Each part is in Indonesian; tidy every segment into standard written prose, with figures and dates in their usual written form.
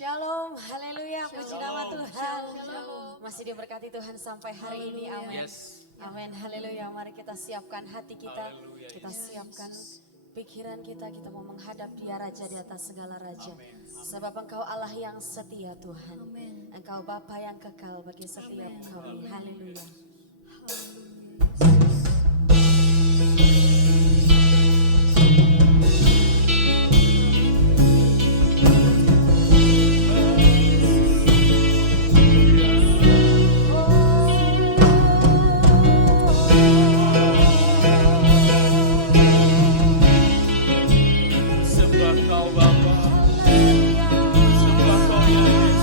Shalom, haleluya, puji nama Shalom. Tuhan. Shalom. Masih diberkati Tuhan sampai hari ini, amin. Yes. Amin, haleluya. Mari kita siapkan hati kita, Haleluya, kita yes. siapkan pikiran kita mau menghadap Dia Raja di atas segala raja. Amin. Sebab Engkau Allah yang setia Tuhan. Amin. Engkau Bapa yang kekal bagi setiap Amin. kami, haleluya. Sembah Kau Bapa, sembah Kau ya Yesus.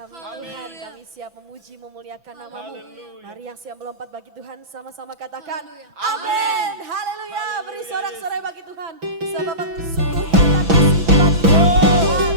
kami Tuhan. Kami siap memuji memuliakan nama-Mu. Mari yang siap melompat bagi Tuhan sama-sama katakan amin. Haleluya. Beri sorak-sorai bagi Tuhan. Sebab sungguh nyata kasih bagi Tuhan.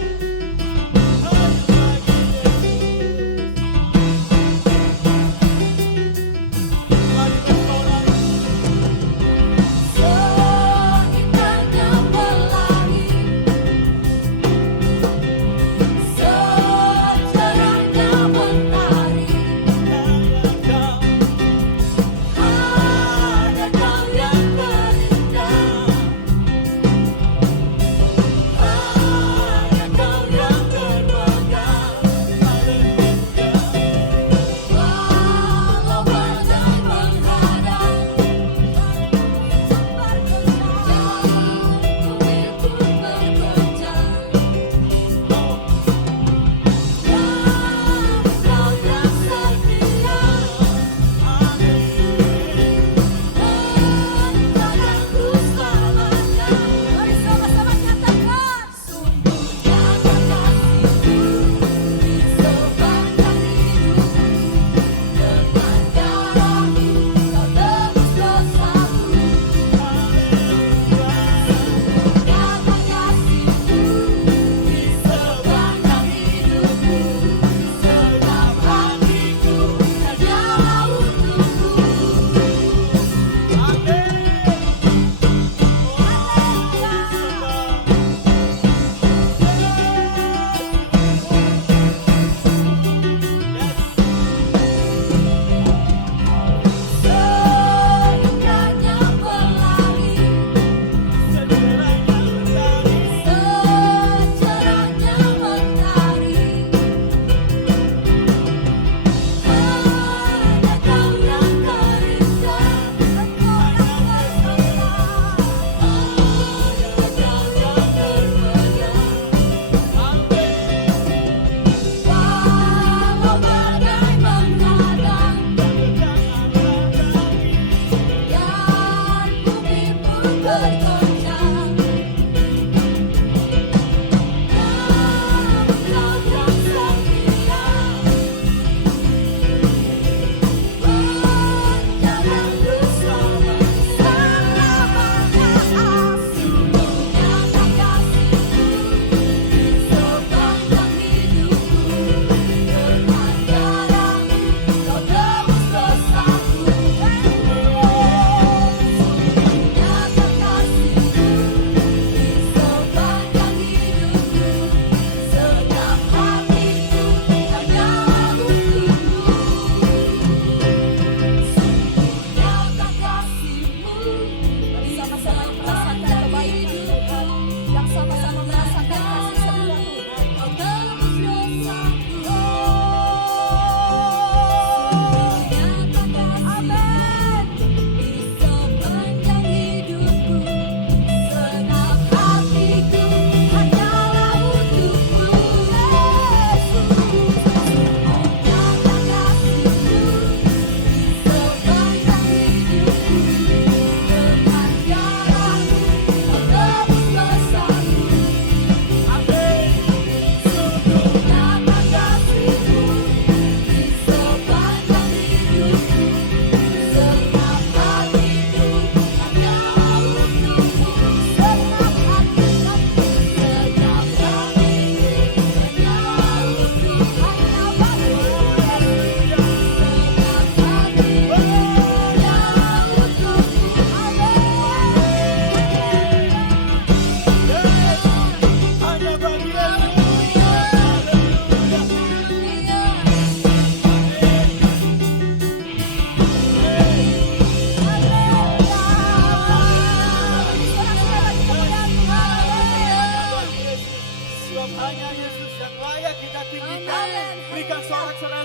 Selalu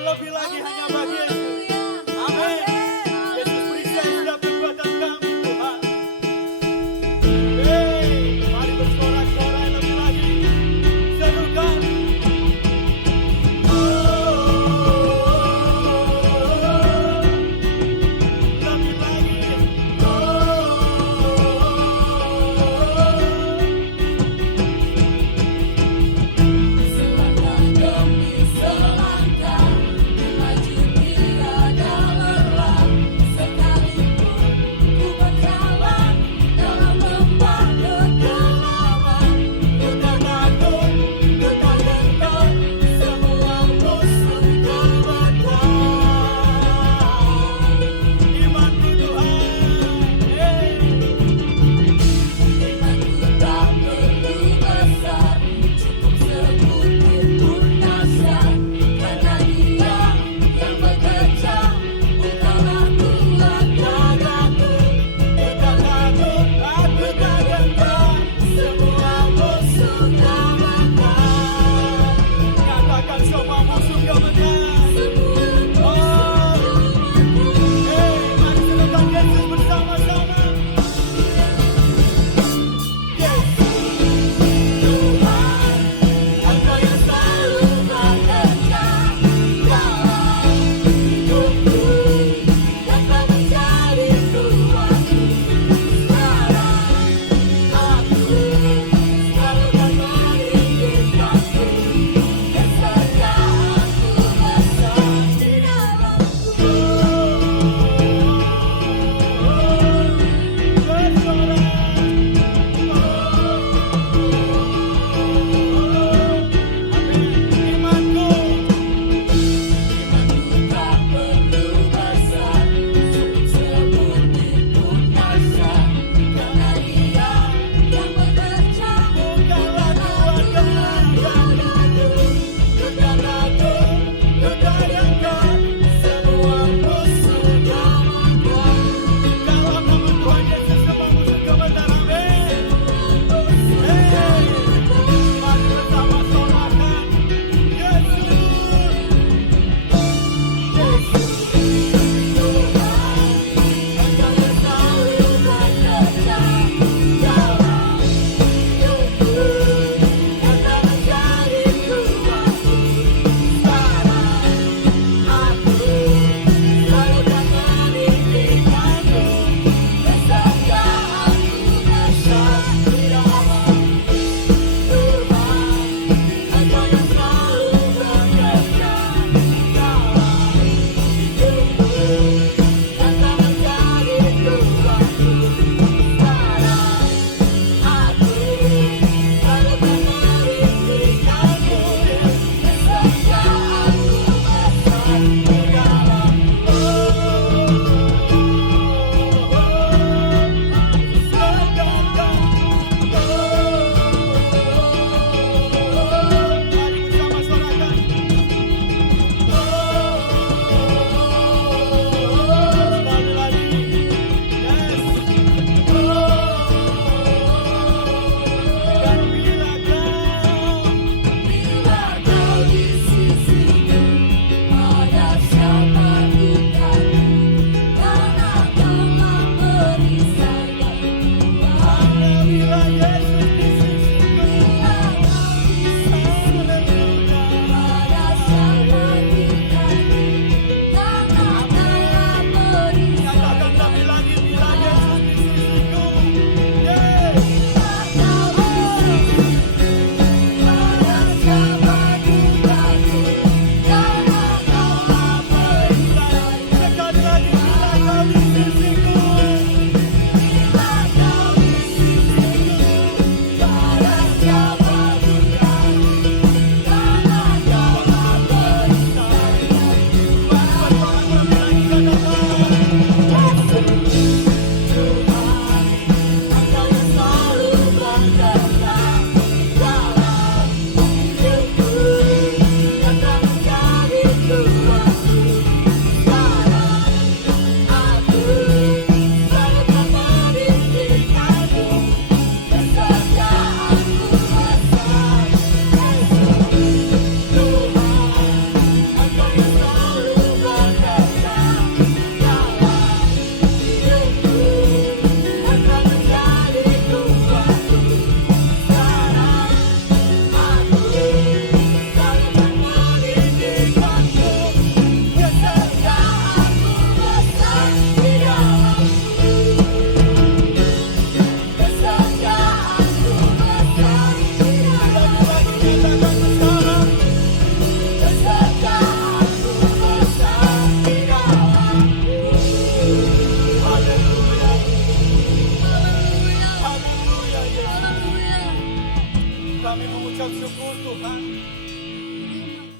sungguh Tuhan,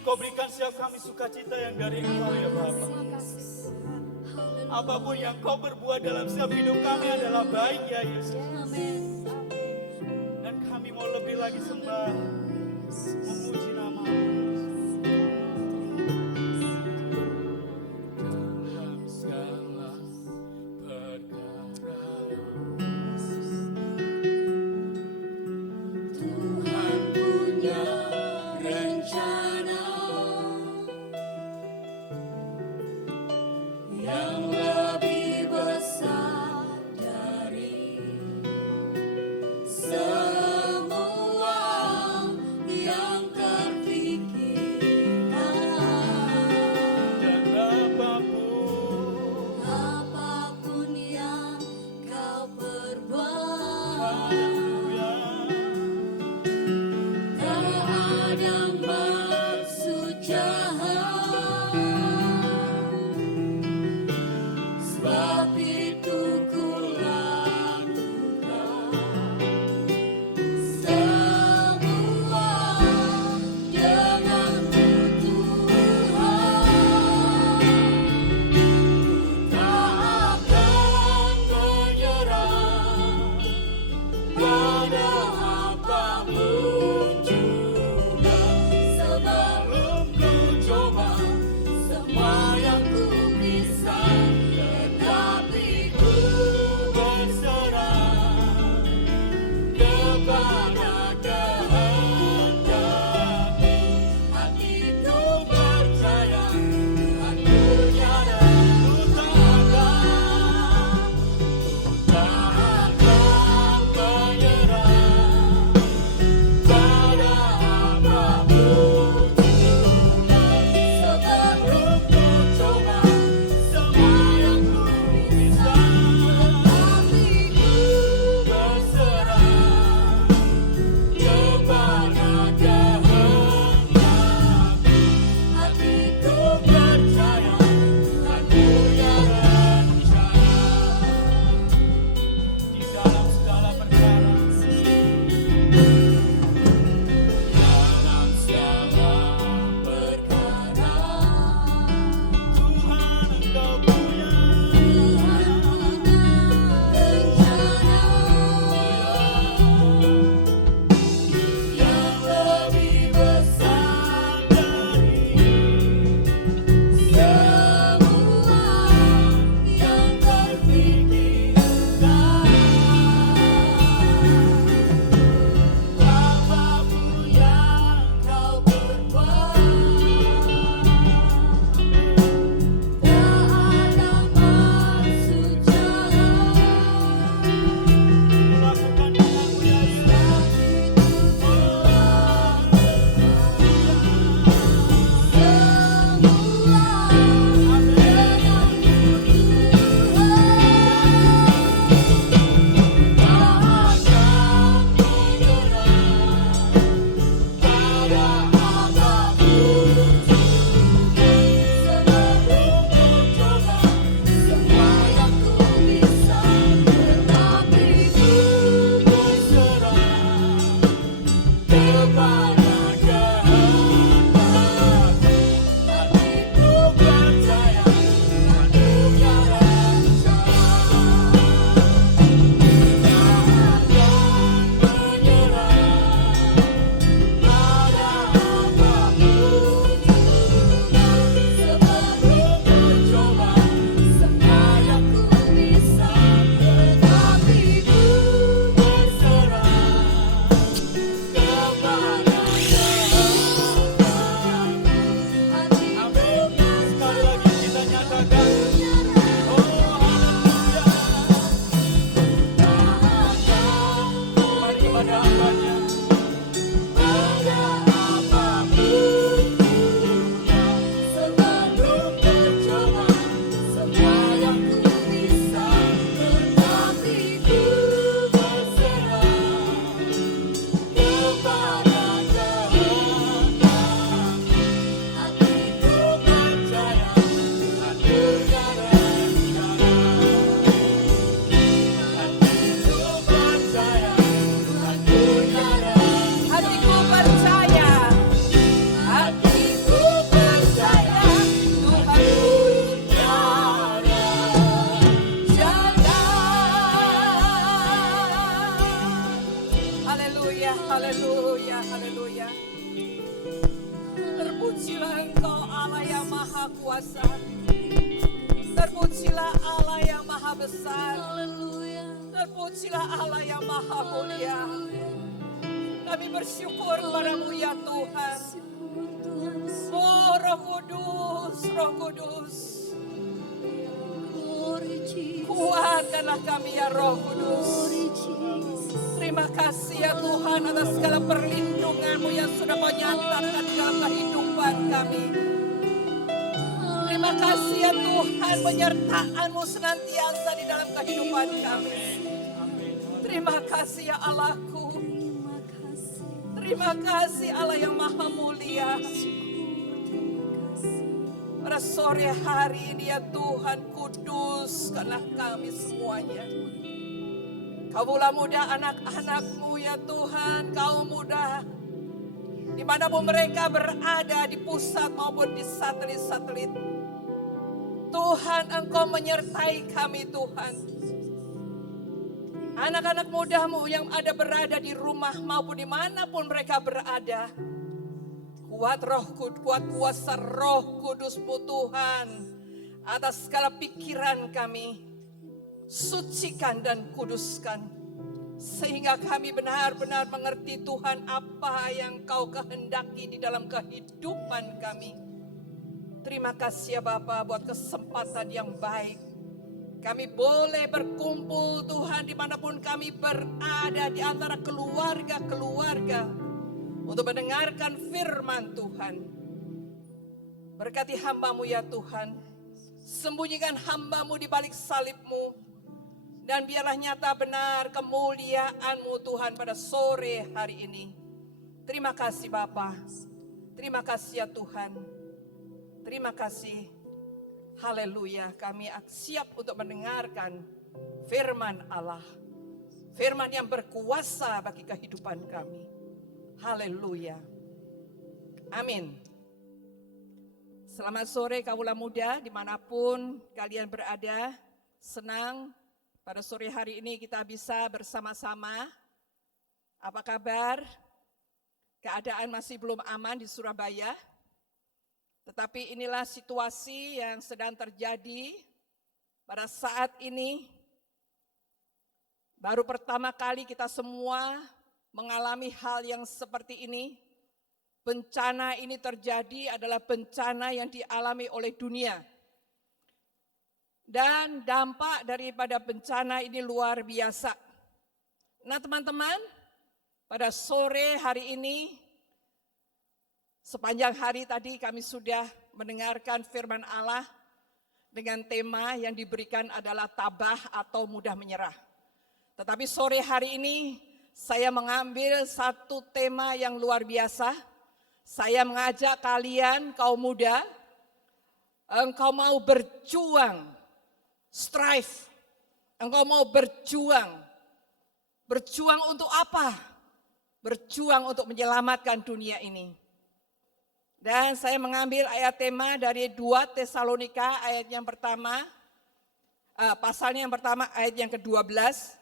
Kau berikan setiap kami sukacita yang dari Engkau ya Bapa. Apapun yang Kau berbuat dalam setiap hidup kami adalah baik ya Yesus. Dan kami mau lebih lagi sembah, memuji nama-Mu. Dalam segala perkara Tuhan punya rencana yang lebih besar dari semua Terpujilah Engkau Allah yang Maha Kuasa. Terpujilah Allah yang Maha Besar. Terpujilah Allah yang Maha Mulia. Kami bersyukur kepadamu ya Tuhan. Oh Roh Kudus, Roh Kudus. Kuatkanlah kami ya Roh Kudus. Terima kasih ya Tuhan atas segala perlindungan-Mu yang sudah Kau nyatakan dalam kehidupan kami. Terima kasih ya Tuhan, penyertaan-Mu senantiasa di dalam kehidupan kami. Terima kasih ya Allahku. Terima kasih Allah yang Maha Mulia. Pada sore hari ini ya Tuhan, kuduskanlah kami semuanya. Kaulah muda anak-anak-Mu ya Tuhan, kaum muda. Dimanapun mereka berada di pusat maupun di satelit-satelit. Tuhan Engkau menyertai kami Tuhan. Anak-anak muda-Mu yang ada berada di rumah maupun dimanapun mereka berada. Kuat kuasa Roh Kudus-Mu Tuhan atas segala pikiran kami. Sucikan dan kuduskan. Sehingga kami benar-benar mengerti Tuhan apa yang Kau kehendaki di dalam kehidupan kami. Terima kasih ya Bapa buat kesempatan yang baik. Kami boleh berkumpul Tuhan dimanapun kami berada di antara keluarga-keluarga. Untuk mendengarkan firman Tuhan. Berkati hamba-Mu ya Tuhan. Sembunyikan hamba-Mu di balik salib-Mu. Dan biarlah nyata benar kemuliaan-Mu Tuhan pada sore hari ini. Terima kasih Bapa. Terima kasih ya Tuhan. Terima kasih. Haleluya. Kami siap untuk mendengarkan firman Allah. Firman yang berkuasa bagi kehidupan kami. Haleluya. Amin. Selamat sore kaula muda dimanapun kalian berada. Senang pada sore hari ini kita bisa bersama-sama. Apa kabar? Keadaan masih belum aman di Surabaya. Tetapi inilah situasi yang sedang terjadi pada saat ini. Baru pertama kali kita semua mengalami hal yang seperti ini. Bencana ini terjadi adalah bencana yang dialami oleh dunia. Dan dampak daripada bencana ini luar biasa. Nah teman-teman, pada sore hari ini, sepanjang hari tadi kami sudah mendengarkan firman Allah dengan tema yang diberikan adalah tabah atau mudah menyerah. Tetapi sore hari ini, saya mengambil satu tema yang luar biasa. Saya mengajak kalian kaum muda, engkau mau berjuang, strive. Engkau mau berjuang. Berjuang untuk apa? Berjuang untuk menyelamatkan dunia ini. Dan saya mengambil ayat tema dari 2 Tesalonika ayat yang pertama, pasalnya yang pertama ayat yang ke-12.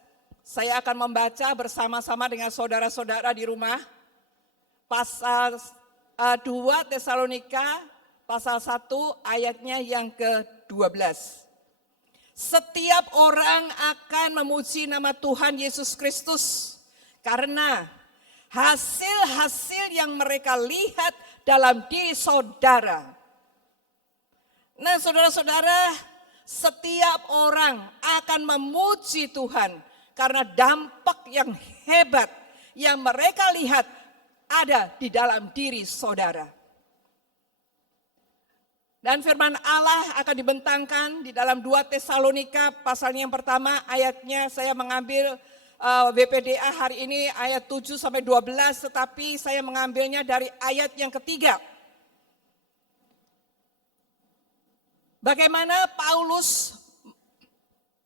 Saya akan membaca bersama-sama dengan saudara-saudara di rumah. Pasal 2 Tesalonika, pasal 1 ayatnya yang ke-12. Setiap orang akan memuji nama Tuhan Yesus Kristus. Karena hasil-hasil yang mereka lihat dalam diri saudara. Nah saudara-saudara, setiap orang akan memuji Tuhan. Karena dampak yang hebat yang mereka lihat ada di dalam diri saudara. Dan firman Allah akan dibentangkan di dalam 2 Tesalonika pasalnya yang pertama ayatnya saya mengambil WPDA hari ini ayat 7 sampai 12 tetapi saya mengambilnya dari ayat yang ketiga. Bagaimana Paulus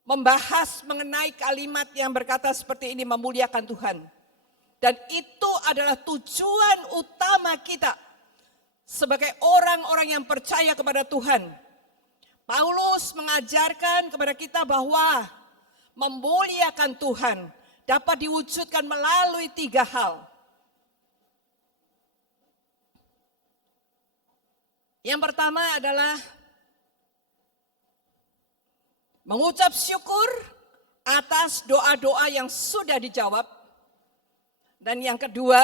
membahas mengenai kalimat yang berkata seperti ini, memuliakan Tuhan. Dan itu adalah tujuan utama kita sebagai orang-orang yang percaya kepada Tuhan. Paulus mengajarkan kepada kita bahwa memuliakan Tuhan dapat diwujudkan melalui 3 hal. Yang pertama adalah mengucap syukur atas doa-doa yang sudah dijawab. Dan yang kedua,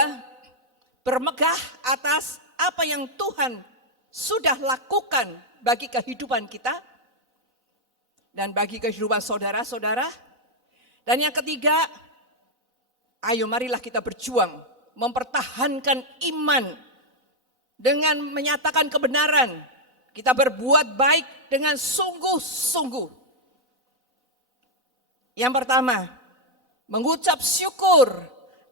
bermegah atas apa yang Tuhan sudah lakukan bagi kehidupan kita dan bagi kehidupan saudara-saudara. Dan yang ketiga, ayo marilah kita berjuang mempertahankan iman dengan menyatakan kebenaran. Kita berbuat baik dengan sungguh-sungguh. Yang pertama, mengucap syukur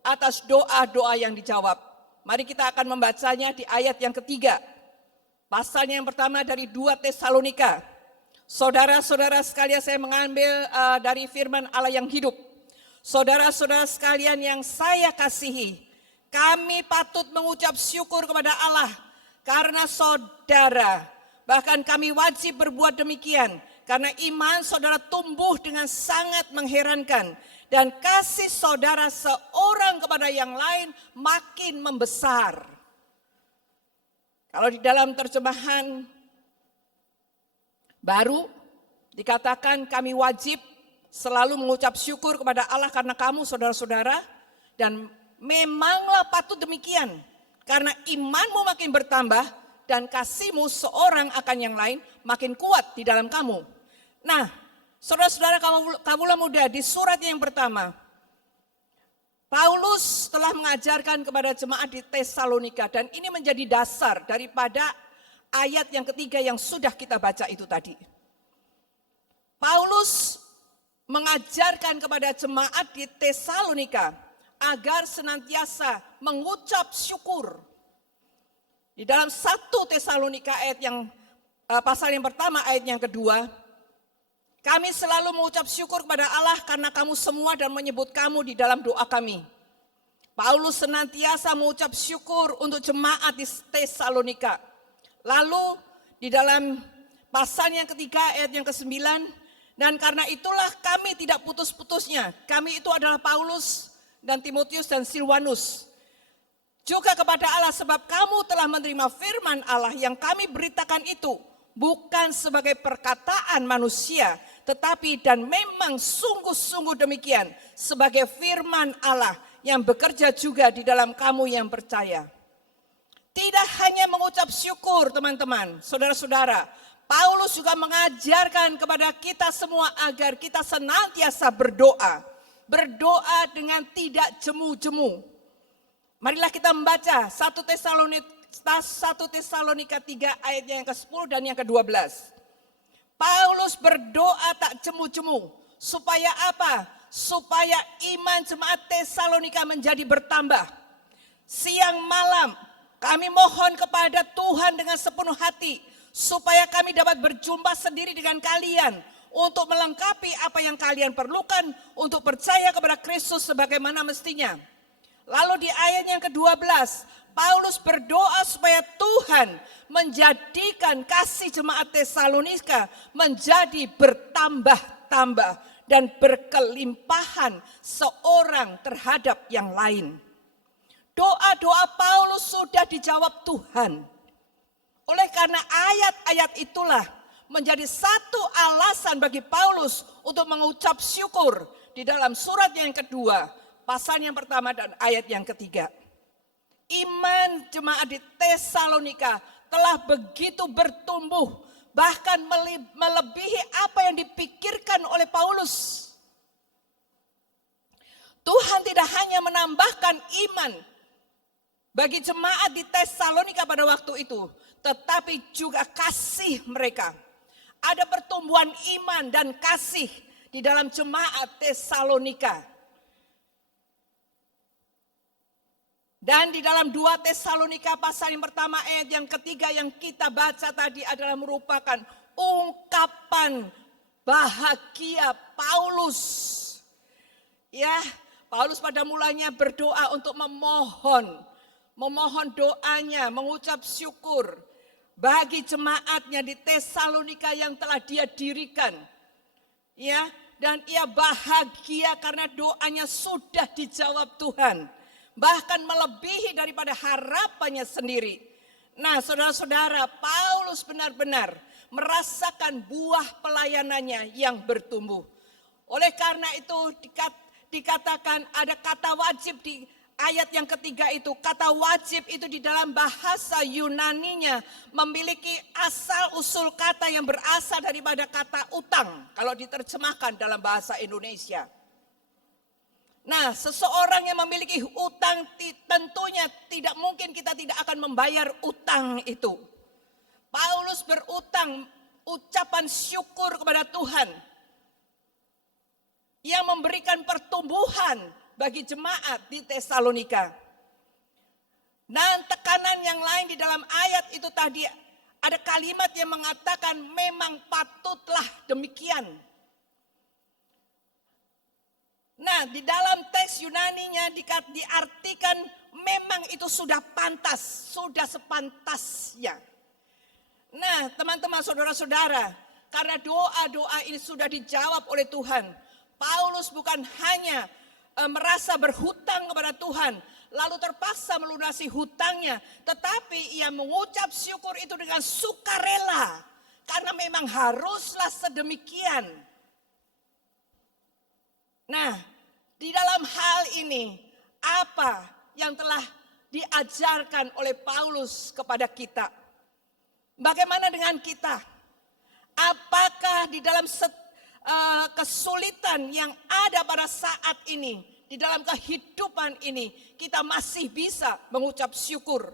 atas doa-doa yang dijawab. Mari kita akan membacanya di ayat yang ketiga. Pasalnya yang pertama dari 2 Tesalonika. Saudara-saudara sekalian, saya mengambil dari firman Allah yang hidup. Saudara-saudara sekalian yang saya kasihi, kami patut mengucap syukur kepada Allah karena saudara. Bahkan kami wajib berbuat demikian karena iman saudara tumbuh dengan sangat mengherankan. Dan kasih saudara seorang kepada yang lain makin membesar. Kalau di dalam terjemahan baru dikatakan kami wajib selalu mengucap syukur kepada Allah karena kamu saudara-saudara. Dan memanglah patut demikian. Karena imanmu makin bertambah dan kasihmu seorang akan yang lain makin kuat di dalam kamu. Nah, saudara-saudara kawula muda, di surat yang pertama, Paulus telah mengajarkan kepada jemaat di Tesalonika dan ini menjadi dasar daripada ayat yang ketiga yang sudah kita baca itu tadi. Paulus mengajarkan kepada jemaat di Tesalonika agar senantiasa mengucap syukur. Di dalam 1 Tesalonika ayat yang pasal yang pertama ayat yang kedua, kami selalu mengucap syukur kepada Allah karena kamu semua dan menyebut kamu di dalam doa kami. Paulus senantiasa mengucap syukur untuk jemaat di Tesalonika. Lalu di dalam pasal yang ketiga ayat yang ke-9, dan karena itulah kami tidak putus-putusnya. Kami itu adalah Paulus dan Timotius dan Silwanus. Juga kepada Allah sebab kamu telah menerima firman Allah yang kami beritakan itu. Bukan sebagai perkataan manusia, tetapi dan memang sungguh-sungguh demikian sebagai firman Allah yang bekerja juga di dalam kamu yang percaya. Tidak hanya mengucap syukur teman-teman, saudara-saudara, Paulus juga mengajarkan kepada kita semua agar kita senantiasa berdoa. Berdoa dengan tidak jemu-jemu. Marilah kita membaca 1 Tesalonika 3 ayatnya yang ke-10 dan yang ke-12. Paulus berdoa tak jemu-jemu. Supaya apa? Supaya iman jemaat Tesalonika menjadi bertambah. Siang malam kami mohon kepada Tuhan dengan sepenuh hati. Supaya kami dapat berjumpa sendiri dengan kalian. Untuk melengkapi apa yang kalian perlukan. Untuk percaya kepada Kristus sebagaimana mestinya. Lalu di ayat yang ke-12. Paulus berdoa supaya Tuhan menjadikan kasih jemaat Tesalonika menjadi bertambah-tambah dan berkelimpahan seorang terhadap yang lain. Doa-doa Paulus sudah dijawab Tuhan. Oleh karena ayat-ayat itulah menjadi satu alasan bagi Paulus untuk mengucap syukur di dalam surat yang kedua, pasal yang pertama dan ayat yang ketiga. Iman jemaat di Tesalonika telah begitu bertumbuh, bahkan melebihi apa yang dipikirkan oleh Paulus. Tuhan tidak hanya menambahkan iman bagi jemaat di Tesalonika pada waktu itu, tetapi juga kasih mereka. Ada pertumbuhan iman dan kasih di dalam jemaat Tesalonika. Dan di dalam 2 Tesalonika pasal yang pertama ayat yang ketiga yang kita baca tadi adalah merupakan ungkapan bahagia Paulus. Ya, Paulus pada mulanya berdoa untuk memohon doanya, mengucap syukur bagi jemaatnya di Tesalonika yang telah dia dirikan. Ya, dan ia bahagia karena doanya sudah dijawab Tuhan. Bahkan melebihi daripada harapannya sendiri. Nah, saudara-saudara, Paulus Paulus benar-benar merasakan buah pelayanannya yang bertumbuh. Oleh karena itu dikatakan ada kata wajib di ayat yang ketiga itu. Kata wajib itu di dalam bahasa Yunaninya memiliki asal usul kata yang berasal daripada kata utang. Kalau diterjemahkan dalam bahasa Indonesia. Nah, seseorang yang memiliki utang tentunya tidak mungkin kita tidak akan membayar utang itu. Paulus berutang ucapan syukur kepada Tuhan yang memberikan pertumbuhan bagi jemaat di Tesalonika. Dan tekanan yang lain di dalam ayat itu tadi ada kalimat yang mengatakan memang patutlah demikian. Nah, di dalam teks Yunaninya diartikan memang itu sudah pantas, sudah sepantasnya. Nah, teman-teman, saudara-saudara, karena doa-doa ini sudah dijawab oleh Tuhan, Paulus bukan hanya merasa berhutang kepada Tuhan, lalu terpaksa melunasi hutangnya, tetapi ia mengucap syukur itu dengan sukarela, karena memang haruslah sedemikian. Nah, di dalam hal ini, apa yang telah diajarkan oleh Paulus kepada kita? Bagaimana dengan kita? Apakah di dalam kesulitan yang ada pada saat ini, di dalam kehidupan ini, kita masih bisa mengucap syukur?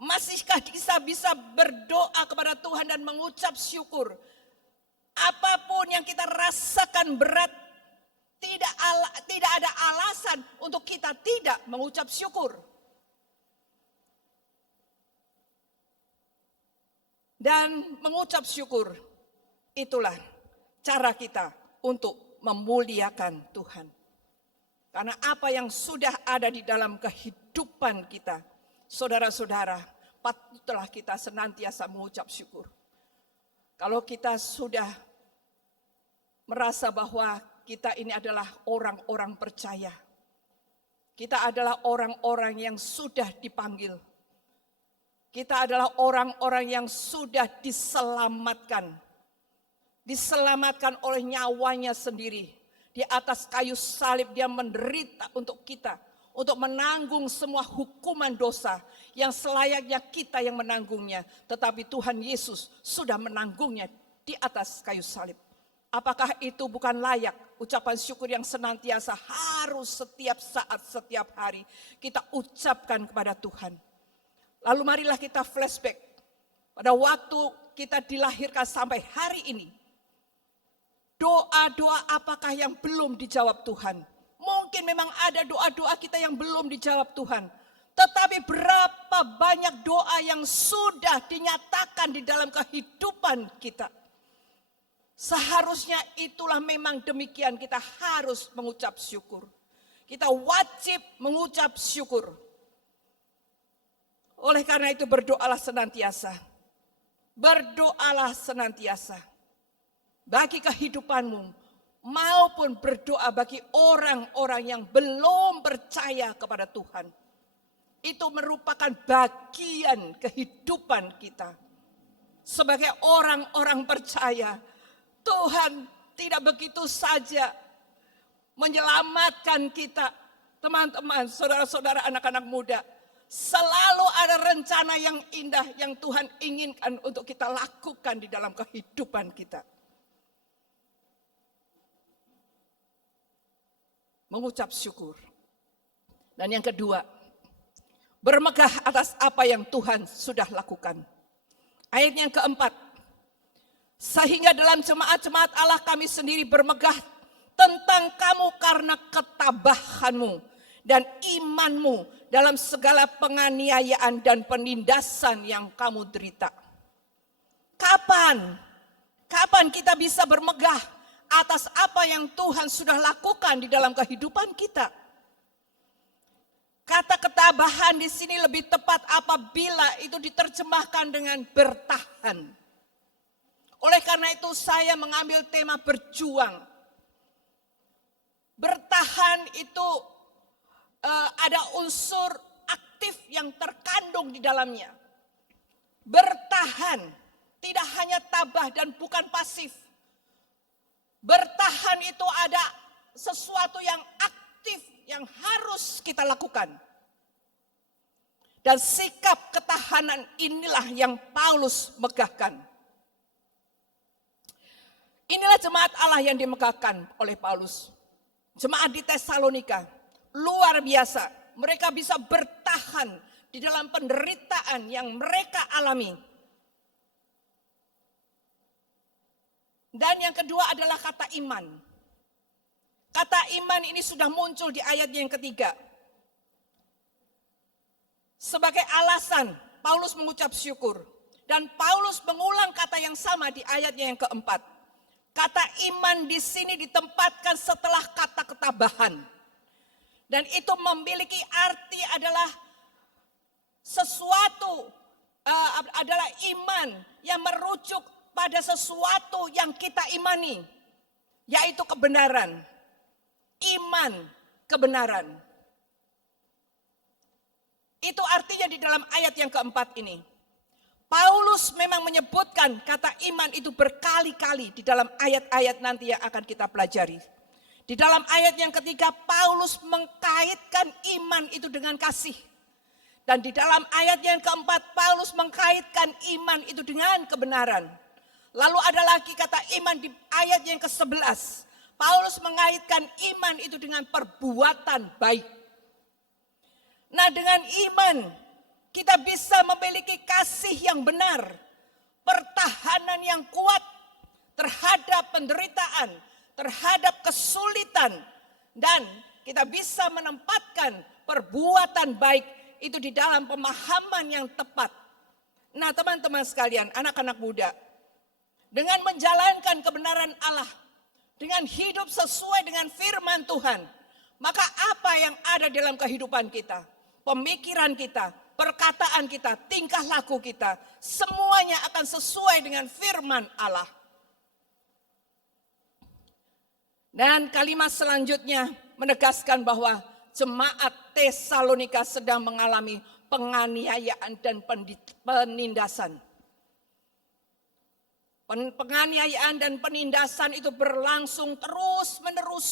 Masihkah kita bisa berdoa kepada Tuhan dan mengucap syukur? Apapun yang kita rasakan berat, tidak ada alasan untuk kita tidak mengucap syukur. Dan mengucap syukur itulah cara kita untuk memuliakan Tuhan. Karena apa yang sudah ada di dalam kehidupan kita, saudara-saudara, patutlah kita senantiasa mengucap syukur. Kalau kita sudah merasa bahwa kita ini adalah orang-orang percaya. Kita adalah orang-orang yang sudah dipanggil. Kita adalah orang-orang yang sudah diselamatkan. Diselamatkan oleh nyawanya sendiri. Di atas kayu salib dia menderita untuk kita. Untuk menanggung semua hukuman dosa yang selayaknya kita yang menanggungnya. Tetapi Tuhan Yesus sudah menanggungnya di atas kayu salib. Apakah itu bukan layak ucapan syukur yang senantiasa harus setiap saat, setiap hari kita ucapkan kepada Tuhan. Lalu marilah kita flashback pada waktu kita dilahirkan sampai hari ini. Doa-doa apakah yang belum dijawab Tuhan? Mungkin memang ada doa-doa kita yang belum dijawab Tuhan. Tetapi berapa banyak doa yang sudah dinyatakan di dalam kehidupan kita. Seharusnya itulah memang demikian, kita harus mengucap syukur. Kita wajib mengucap syukur. Oleh karena itu berdoalah senantiasa. Berdoalah senantiasa. Bagi kehidupanmu maupun berdoa bagi orang-orang yang belum percaya kepada Tuhan. Itu merupakan bagian kehidupan kita. Sebagai orang-orang percaya, Tuhan tidak begitu saja menyelamatkan kita. Teman-teman, saudara-saudara, anak-anak muda. Selalu ada rencana yang indah yang Tuhan inginkan untuk kita lakukan di dalam kehidupan kita. Mengucap syukur. Dan yang kedua, bermegah atas apa yang Tuhan sudah lakukan. Ayat yang keempat, sehingga dalam jemaat-jemaat Allah kami sendiri bermegah tentang kamu karena ketabahanmu dan imanmu dalam segala penganiayaan dan penindasan yang kamu derita. Kapan kita bisa bermegah atas apa yang Tuhan sudah lakukan di dalam kehidupan kita? Kata ketabahan di sini lebih tepat apabila itu diterjemahkan dengan bertahan. Oleh karena itu saya mengambil tema berjuang. Bertahan itu ada unsur aktif yang terkandung di dalamnya. Bertahan, tidak hanya tabah dan bukan pasif. Bertahan itu ada sesuatu yang aktif yang harus kita lakukan. Dan sikap ketahanan inilah yang Paulus megahkan. Inilah jemaat Allah yang dimegahkan oleh Paulus. Jemaat di Tesalonika, luar biasa. Mereka bisa bertahan di dalam penderitaan yang mereka alami. Dan yang kedua adalah kata iman. Kata iman ini sudah muncul di ayatnya yang ketiga. Sebagai alasan Paulus mengucap syukur. Dan Paulus mengulang kata yang sama di ayatnya yang keempat. Kata iman di sini ditempatkan setelah kata ketabahan. Dan itu memiliki arti adalah sesuatu, adalah iman yang merujuk pada sesuatu yang kita imani. Yaitu kebenaran. Iman kebenaran. Itu artinya di dalam ayat yang keempat ini. Paulus memang menyebutkan kata iman itu berkali-kali di dalam ayat-ayat nanti yang akan kita pelajari. Di dalam ayat yang ketiga Paulus mengkaitkan iman itu dengan kasih. Dan di dalam ayat yang keempat Paulus mengkaitkan iman itu dengan kebenaran. Lalu ada lagi kata iman di ayat yang ke-11. Paulus mengaitkan iman itu dengan perbuatan baik. Nah, dengan iman kita bisa memiliki kasih yang benar, pertahanan yang kuat terhadap penderitaan, terhadap kesulitan, dan kita bisa menempatkan perbuatan baik itu di dalam pemahaman yang tepat. Nah, teman-teman sekalian, anak-anak muda, dengan menjalankan kebenaran Allah, dengan hidup sesuai dengan firman Tuhan, maka apa yang ada dalam kehidupan kita, pemikiran kita, perkataan kita, tingkah laku kita, semuanya akan sesuai dengan firman Allah. Dan kalimat selanjutnya menegaskan bahwa jemaat Tesalonika sedang mengalami penganiayaan dan penindasan. Penganiayaan dan penindasan itu berlangsung terus-menerus.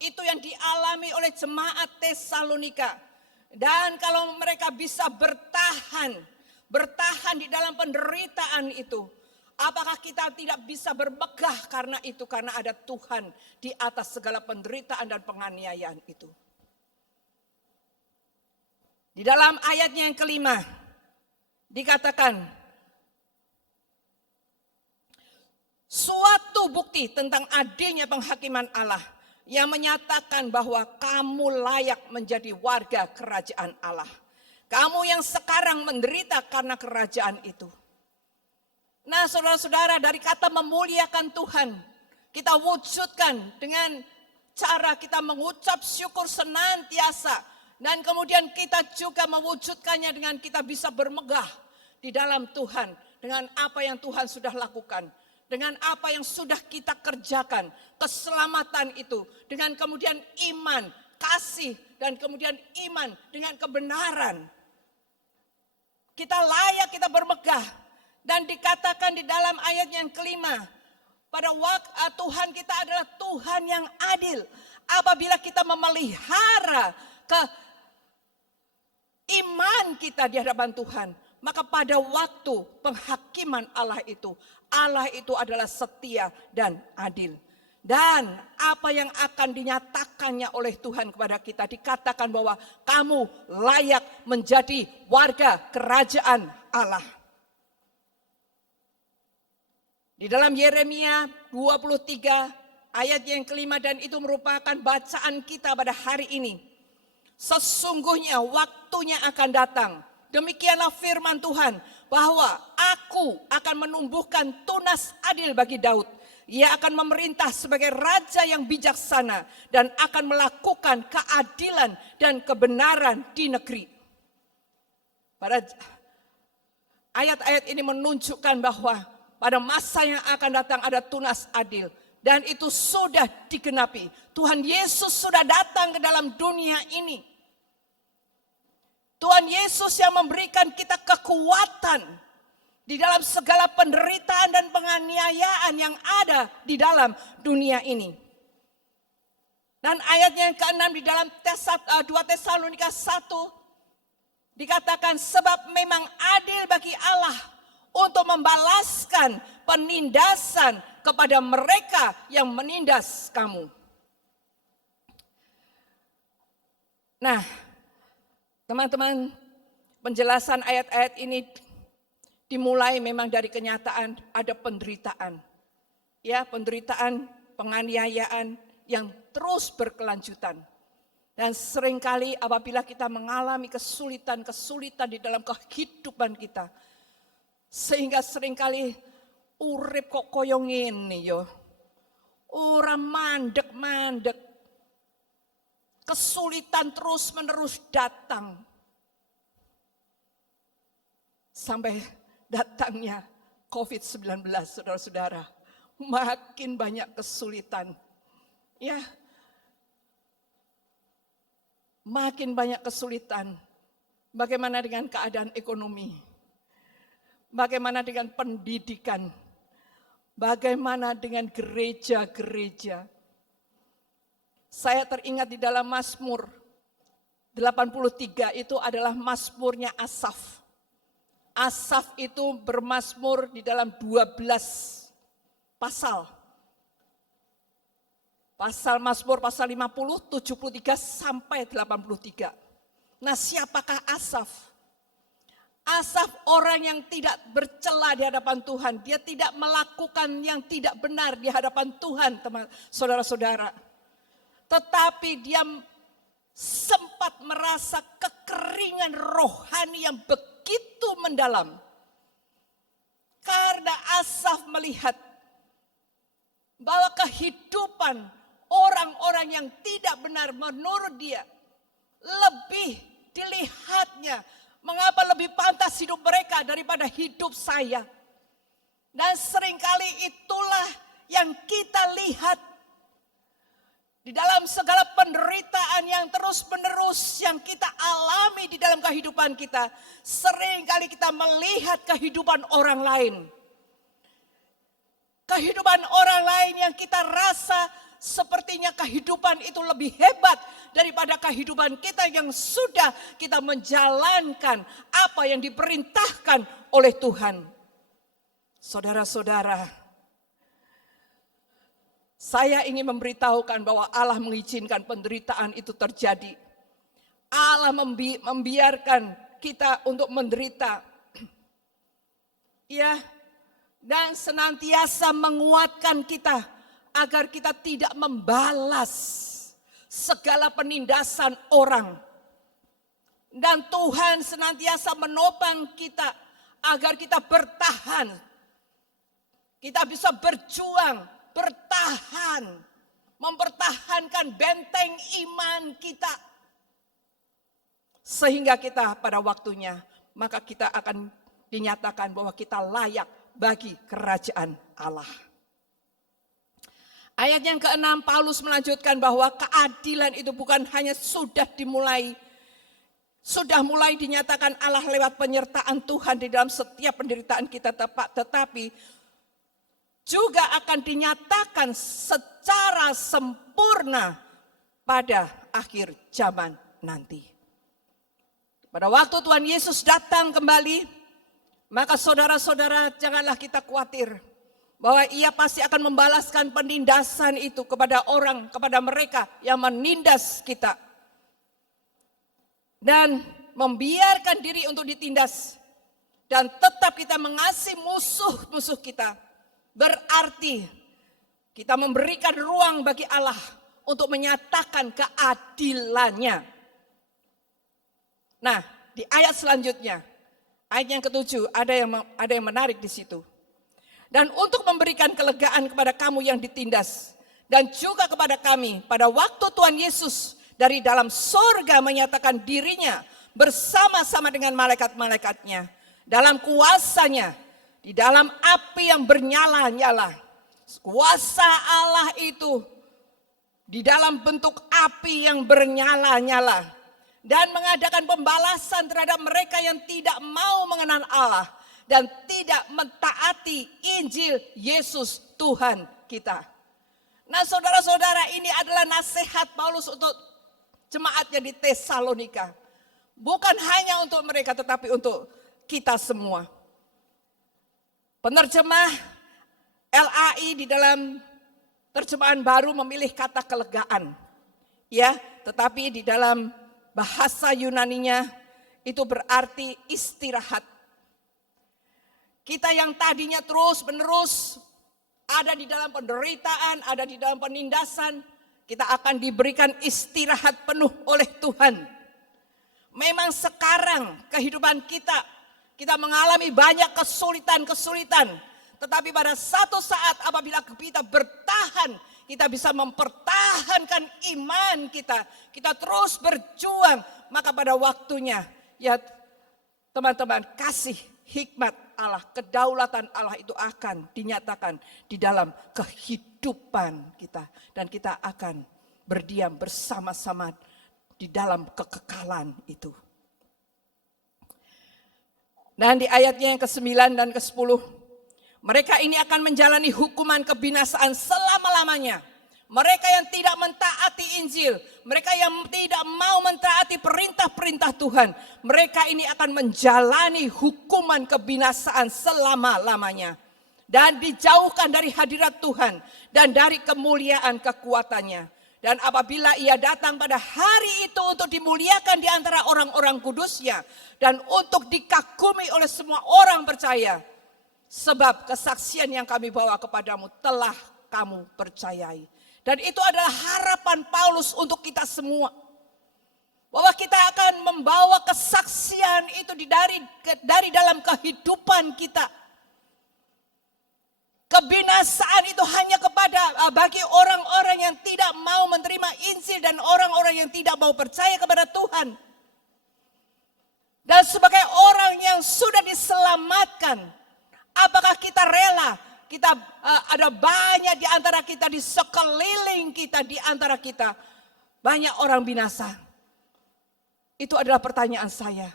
Itu yang dialami oleh jemaat Tesalonika. Dan kalau mereka bisa bertahan di dalam penderitaan itu, apakah kita tidak bisa bermegah karena itu? Karena ada Tuhan di atas segala penderitaan dan penganiayaan itu. Di dalam ayatnya yang kelima, dikatakan, suatu bukti tentang adilnya penghakiman Allah yang menyatakan bahwa kamu layak menjadi warga kerajaan Allah. Kamu yang sekarang menderita karena kerajaan itu. Nah, saudara-saudara, dari kata memuliakan Tuhan, kita wujudkan dengan cara kita mengucap syukur senantiasa. Dan kemudian kita juga mewujudkannya dengan kita bisa bermegah di dalam Tuhan. Dengan apa yang Tuhan sudah lakukan. Dengan apa yang sudah kita kerjakan, keselamatan itu, dengan kemudian iman, kasih, dan kemudian iman dengan kebenaran. Kita layak, kita bermegah. Dan dikatakan di dalam ayat yang kelima, pada waktu Tuhan kita adalah Tuhan yang adil. Apabila kita memelihara iman kita di hadapan Tuhan, maka pada waktu penghakiman Allah itu adalah setia dan adil. Dan apa yang akan dinyatakannya oleh Tuhan kepada kita, dikatakan bahwa kamu layak menjadi warga kerajaan Allah. Di dalam Yeremia 23 ayat yang kelima, dan itu merupakan bacaan kita pada hari ini. Sesungguhnya waktunya akan datang, demikianlah firman Tuhan, bahwa aku akan menumbuhkan tunas adil bagi Daud. Ia akan memerintah sebagai raja yang bijaksana dan akan melakukan keadilan dan kebenaran di negeri. Pada ayat-ayat ini menunjukkan bahwa pada masa yang akan datang ada tunas adil. Dan itu sudah digenapi. Tuhan Yesus sudah datang ke dalam dunia ini. Tuhan Yesus yang memberikan kita kekuatan di dalam segala penderitaan dan penganiayaan yang ada di dalam dunia ini. Dan ayatnya yang ke-6 di dalam 2 Tesalonika 1 dikatakan, sebab memang adil bagi Allah untuk membalaskan penindasan kepada mereka yang menindas kamu. Nah, teman-teman, penjelasan ayat-ayat ini dimulai memang dari kenyataan ada penderitaan. Ya, penderitaan, penganiayaan yang terus berkelanjutan. Dan seringkali apabila kita mengalami kesulitan-kesulitan di dalam kehidupan kita, sehingga seringkali urip kok koyo ngene yo. Ora mandek-mandek. Kesulitan terus-menerus datang. Sampai datangnya COVID-19, saudara-saudara. Makin banyak kesulitan. Ya. Makin banyak kesulitan. Bagaimana dengan keadaan ekonomi? Bagaimana dengan pendidikan? Bagaimana dengan gereja-gereja? Saya teringat di dalam Mazmur 83 itu adalah Mazmurnya Asaf. Asaf itu bermazmur di dalam 12 pasal. Pasal Mazmur pasal 50, 73 sampai 83. Nah, siapakah Asaf? Asaf orang yang tidak bercela di hadapan Tuhan. Dia tidak melakukan yang tidak benar di hadapan Tuhan, teman saudara-saudara. Tetapi dia sempat merasa kekeringan rohani yang begitu mendalam. Karena Asaf melihat bahwa kehidupan orang-orang yang tidak benar menurut dia lebih dilihatnya. Mengapa lebih pantas hidup mereka daripada hidup saya? Dan seringkali itulah yang kita lihat di dalam segala penderitaan yang terus-menerus yang kita alami di dalam kehidupan kita. Seringkali kita melihat kehidupan orang lain. Kehidupan orang lain yang kita rasa sepertinya kehidupan itu lebih hebat daripada kehidupan kita yang sudah kita menjalankan apa yang diperintahkan oleh Tuhan. Saudara-saudara, saya ingin memberitahukan bahwa Allah mengizinkan penderitaan itu terjadi. Allah membiarkan kita untuk menderita. Ya, dan senantiasa menguatkan kita agar kita tidak membalas segala penindasan orang. Dan Tuhan senantiasa menopang kita agar kita bertahan. Kita bisa berjuang, bertahan, mempertahankan benteng iman kita. Sehingga kita pada waktunya, maka kita akan dinyatakan bahwa kita layak bagi kerajaan Allah. Ayat yang ke-6, Paulus melanjutkan bahwa keadilan itu bukan hanya sudah mulai dinyatakan Allah lewat penyertaan Tuhan di dalam setiap penderitaan kita, tetapi juga akan dinyatakan secara sempurna pada akhir zaman nanti. Pada waktu Tuhan Yesus datang kembali, maka saudara-saudara janganlah kita khawatir bahwa ia pasti akan membalaskan penindasan itu kepada mereka yang menindas kita. Dan membiarkan diri untuk ditindas. Dan tetap kita mengasihi musuh-musuh kita. Berarti kita memberikan ruang bagi Allah untuk menyatakan keadilannya. Nah, di ayat selanjutnya, ayat yang ke-7, ada yang menarik di situ. Dan untuk memberikan kelegaan kepada kamu yang ditindas, dan juga kepada kami pada waktu Tuhan Yesus dari dalam sorga menyatakan dirinya bersama-sama dengan malaikat-malaikatnya, dalam kuasanya, di dalam api yang bernyala-nyala. Kuasa Allah itu di dalam bentuk api yang bernyala-nyala. dan mengadakan pembalasan terhadap mereka yang tidak mau mengenal Allah dan tidak mentaati Injil Yesus Tuhan kita. Nah, saudara-saudara, ini adalah nasihat Paulus untuk jemaatnya di Tesalonika. Bukan hanya untuk mereka, tetapi untuk kita semua. Penerjemah LAI di dalam terjemahan baru memilih kata kelegaan. Ya, tetapi di dalam bahasa Yunaninya itu berarti istirahat. Kita yang tadinya terus-menerus ada di dalam penderitaan, ada di dalam penindasan, kita akan diberikan istirahat penuh oleh Tuhan. Memang sekarang kehidupan kita mengalami banyak kesulitan-kesulitan. Tetapi pada satu saat apabila kita bertahan, kita bisa mempertahankan iman kita. Kita terus berjuang, maka pada waktunya, ya teman-teman, kasih hikmat Allah, kedaulatan Allah itu akan dinyatakan di dalam kehidupan kita. Dan kita akan berdiam bersama-sama di dalam kekekalan itu. Dan di ayatnya yang ke-9 dan ke-10, mereka ini akan menjalani hukuman kebinasaan selama-lamanya. Mereka yang tidak mentaati Injil, mereka yang tidak mau mentaati perintah-perintah Tuhan, mereka ini akan menjalani hukuman kebinasaan selama-lamanya. Dan dijauhkan dari hadirat Tuhan dan dari kemuliaan kekuatannya. Dan apabila ia datang pada hari itu untuk dimuliakan di antara orang-orang kudusnya dan untuk dikagumi oleh semua orang percaya. Sebab kesaksian yang kami bawa kepadamu telah kamu percayai. Dan itu adalah harapan Paulus untuk kita semua. Bahwa kita akan membawa kesaksian itu dari dalam kehidupan kita. Kebinasaan itu hanya bagi orang-orang yang tidak mau menerima Injil dan orang-orang yang tidak mau percaya kepada Tuhan. Dan sebagai orang yang sudah diselamatkan, apakah kita rela? Ada banyak di antara kita, di sekeliling kita, di antara kita banyak orang binasa. Itu adalah pertanyaan saya.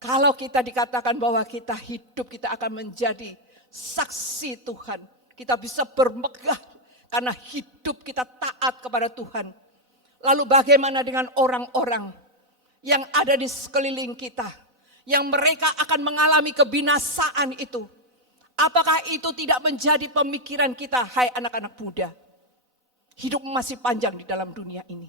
Kalau kita dikatakan bahwa kita hidup, kita akan menjadi saksi Tuhan. Kita bisa bermegah karena hidup kita taat kepada Tuhan. Lalu bagaimana dengan orang-orang yang ada di sekeliling kita, yang mereka akan mengalami kebinasaan itu? Apakah itu tidak menjadi pemikiran kita, hai anak-anak muda? Hidup masih panjang di dalam dunia ini.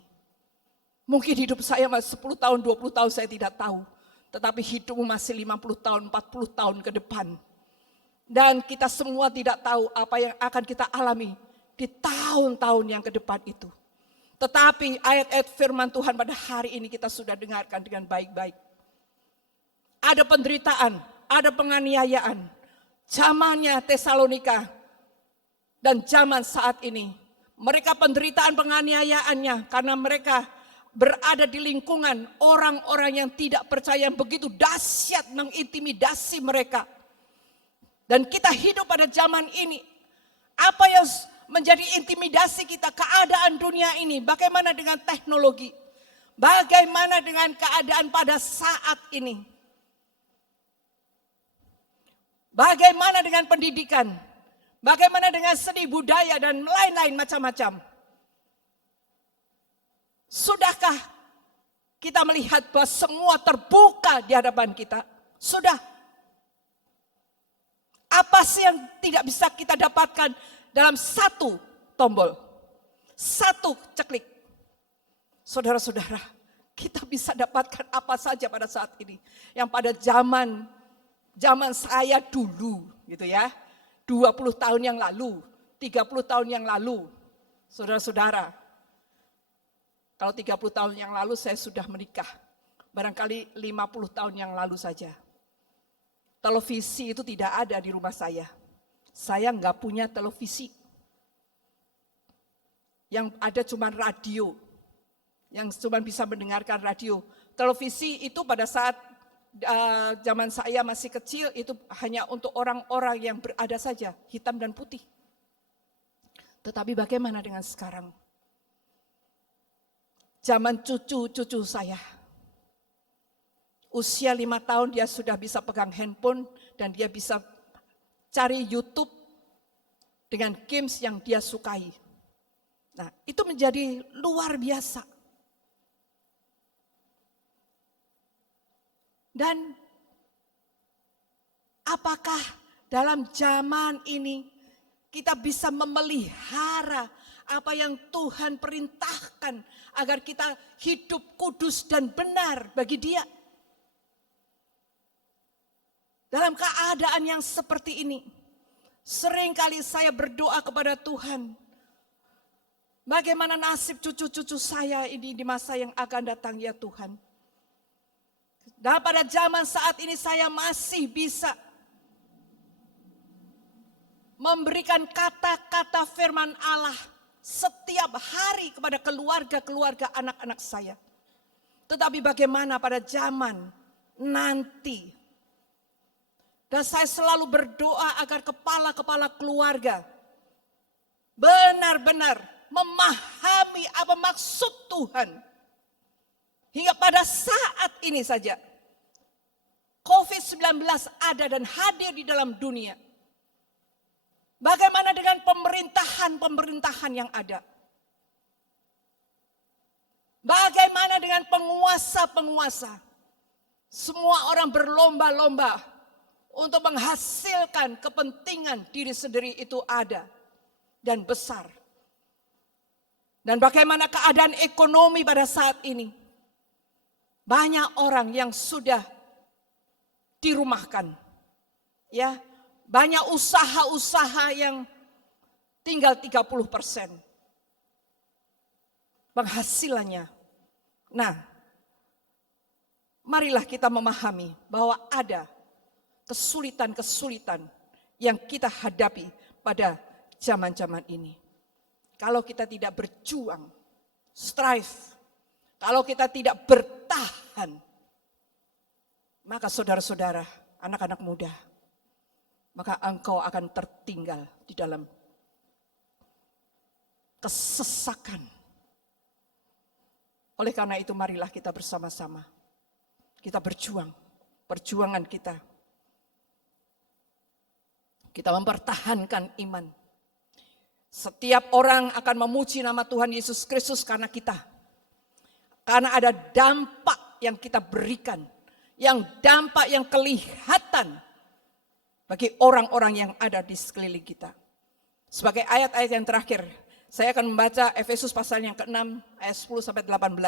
Mungkin hidup saya masih 10 tahun, 20 tahun saya tidak tahu. Tetapi hidupmu masih 50 tahun, 40 tahun ke depan. Dan kita semua tidak tahu apa yang akan kita alami di tahun-tahun yang ke depan itu. Tetapi ayat-ayat firman Tuhan pada hari ini kita sudah dengarkan dengan baik-baik. Ada penderitaan, ada penganiayaan. Zamannya Tesalonika dan zaman saat ini. Mereka penderitaan penganiayaannya karena mereka berada di lingkungan orang-orang yang tidak percaya yang begitu dahsyat mengintimidasi mereka. Dan kita hidup pada zaman ini. Apa yang menjadi intimidasi kita, keadaan dunia ini, bagaimana dengan teknologi? Bagaimana dengan keadaan pada saat ini? Bagaimana dengan pendidikan? Bagaimana dengan seni budaya dan lain-lain macam-macam? Sudahkah kita melihat bahwa semua terbuka di hadapan kita? Sudah. Apa sih yang tidak bisa kita dapatkan dalam satu tombol? Satu ceklik. Saudara-saudara, kita bisa dapatkan apa saja pada saat ini. Yang pada zaman saya dulu gitu ya. 20 tahun yang lalu, 30 tahun yang lalu. Saudara-saudara, kalau 30 tahun yang lalu saya sudah menikah. Barangkali 50 tahun yang lalu saja. Televisi itu tidak ada di rumah saya. Saya nggak punya televisi. Yang ada cuma radio. Yang cuma bisa mendengarkan radio. Televisi itu pada saat zaman saya masih kecil itu hanya untuk orang-orang yang berada saja. Hitam dan putih. Tetapi bagaimana dengan sekarang? zaman cucu-cucu saya. Usia 5 tahun dia sudah bisa pegang handphone dan dia bisa cari YouTube dengan games yang dia sukai. Nah, itu menjadi luar biasa. Dan apakah dalam zaman ini kita bisa memelihara apa yang Tuhan perintahkan agar kita hidup kudus dan benar bagi Dia? Dalam keadaan yang seperti ini, seringkali saya berdoa kepada Tuhan, bagaimana nasib cucu-cucu saya ini di masa yang akan datang ya Tuhan. Dan pada zaman saat ini saya masih bisa memberikan kata-kata firman Allah setiap hari kepada keluarga-keluarga anak-anak saya. Tetapi bagaimana pada zaman nanti? Dan saya selalu berdoa agar kepala-kepala keluarga benar-benar memahami apa maksud Tuhan. Hingga pada saat ini saja, COVID-19 ada dan hadir di dalam dunia. Bagaimana dengan pemerintahan-pemerintahan yang ada? Bagaimana dengan penguasa-penguasa? Semua orang berlomba-lomba untuk menghasilkan kepentingan diri sendiri itu ada dan besar. Dan bagaimana keadaan ekonomi pada saat ini? Banyak orang yang sudah dirumahkan. Ya, banyak usaha-usaha yang tinggal 30% penghasilannya. Nah, marilah kita memahami bahwa ada kesulitan-kesulitan yang kita hadapi pada zaman-zaman ini. Kalau kita tidak berjuang, strive, kalau kita tidak bertahan, maka saudara-saudara, anak-anak muda, maka engkau akan tertinggal di dalam kesesakan. Oleh karena itu marilah kita bersama-sama, kita berjuang, perjuangan kita. Kita mempertahankan iman. Setiap orang akan memuji nama Tuhan Yesus Kristus karena kita. Karena ada dampak yang kita berikan. Yang dampak yang kelihatan bagi orang-orang yang ada di sekeliling kita. Sebagai ayat-ayat yang terakhir, saya akan membaca Efesus pasal yang ke-6 ayat 10 sampai 18.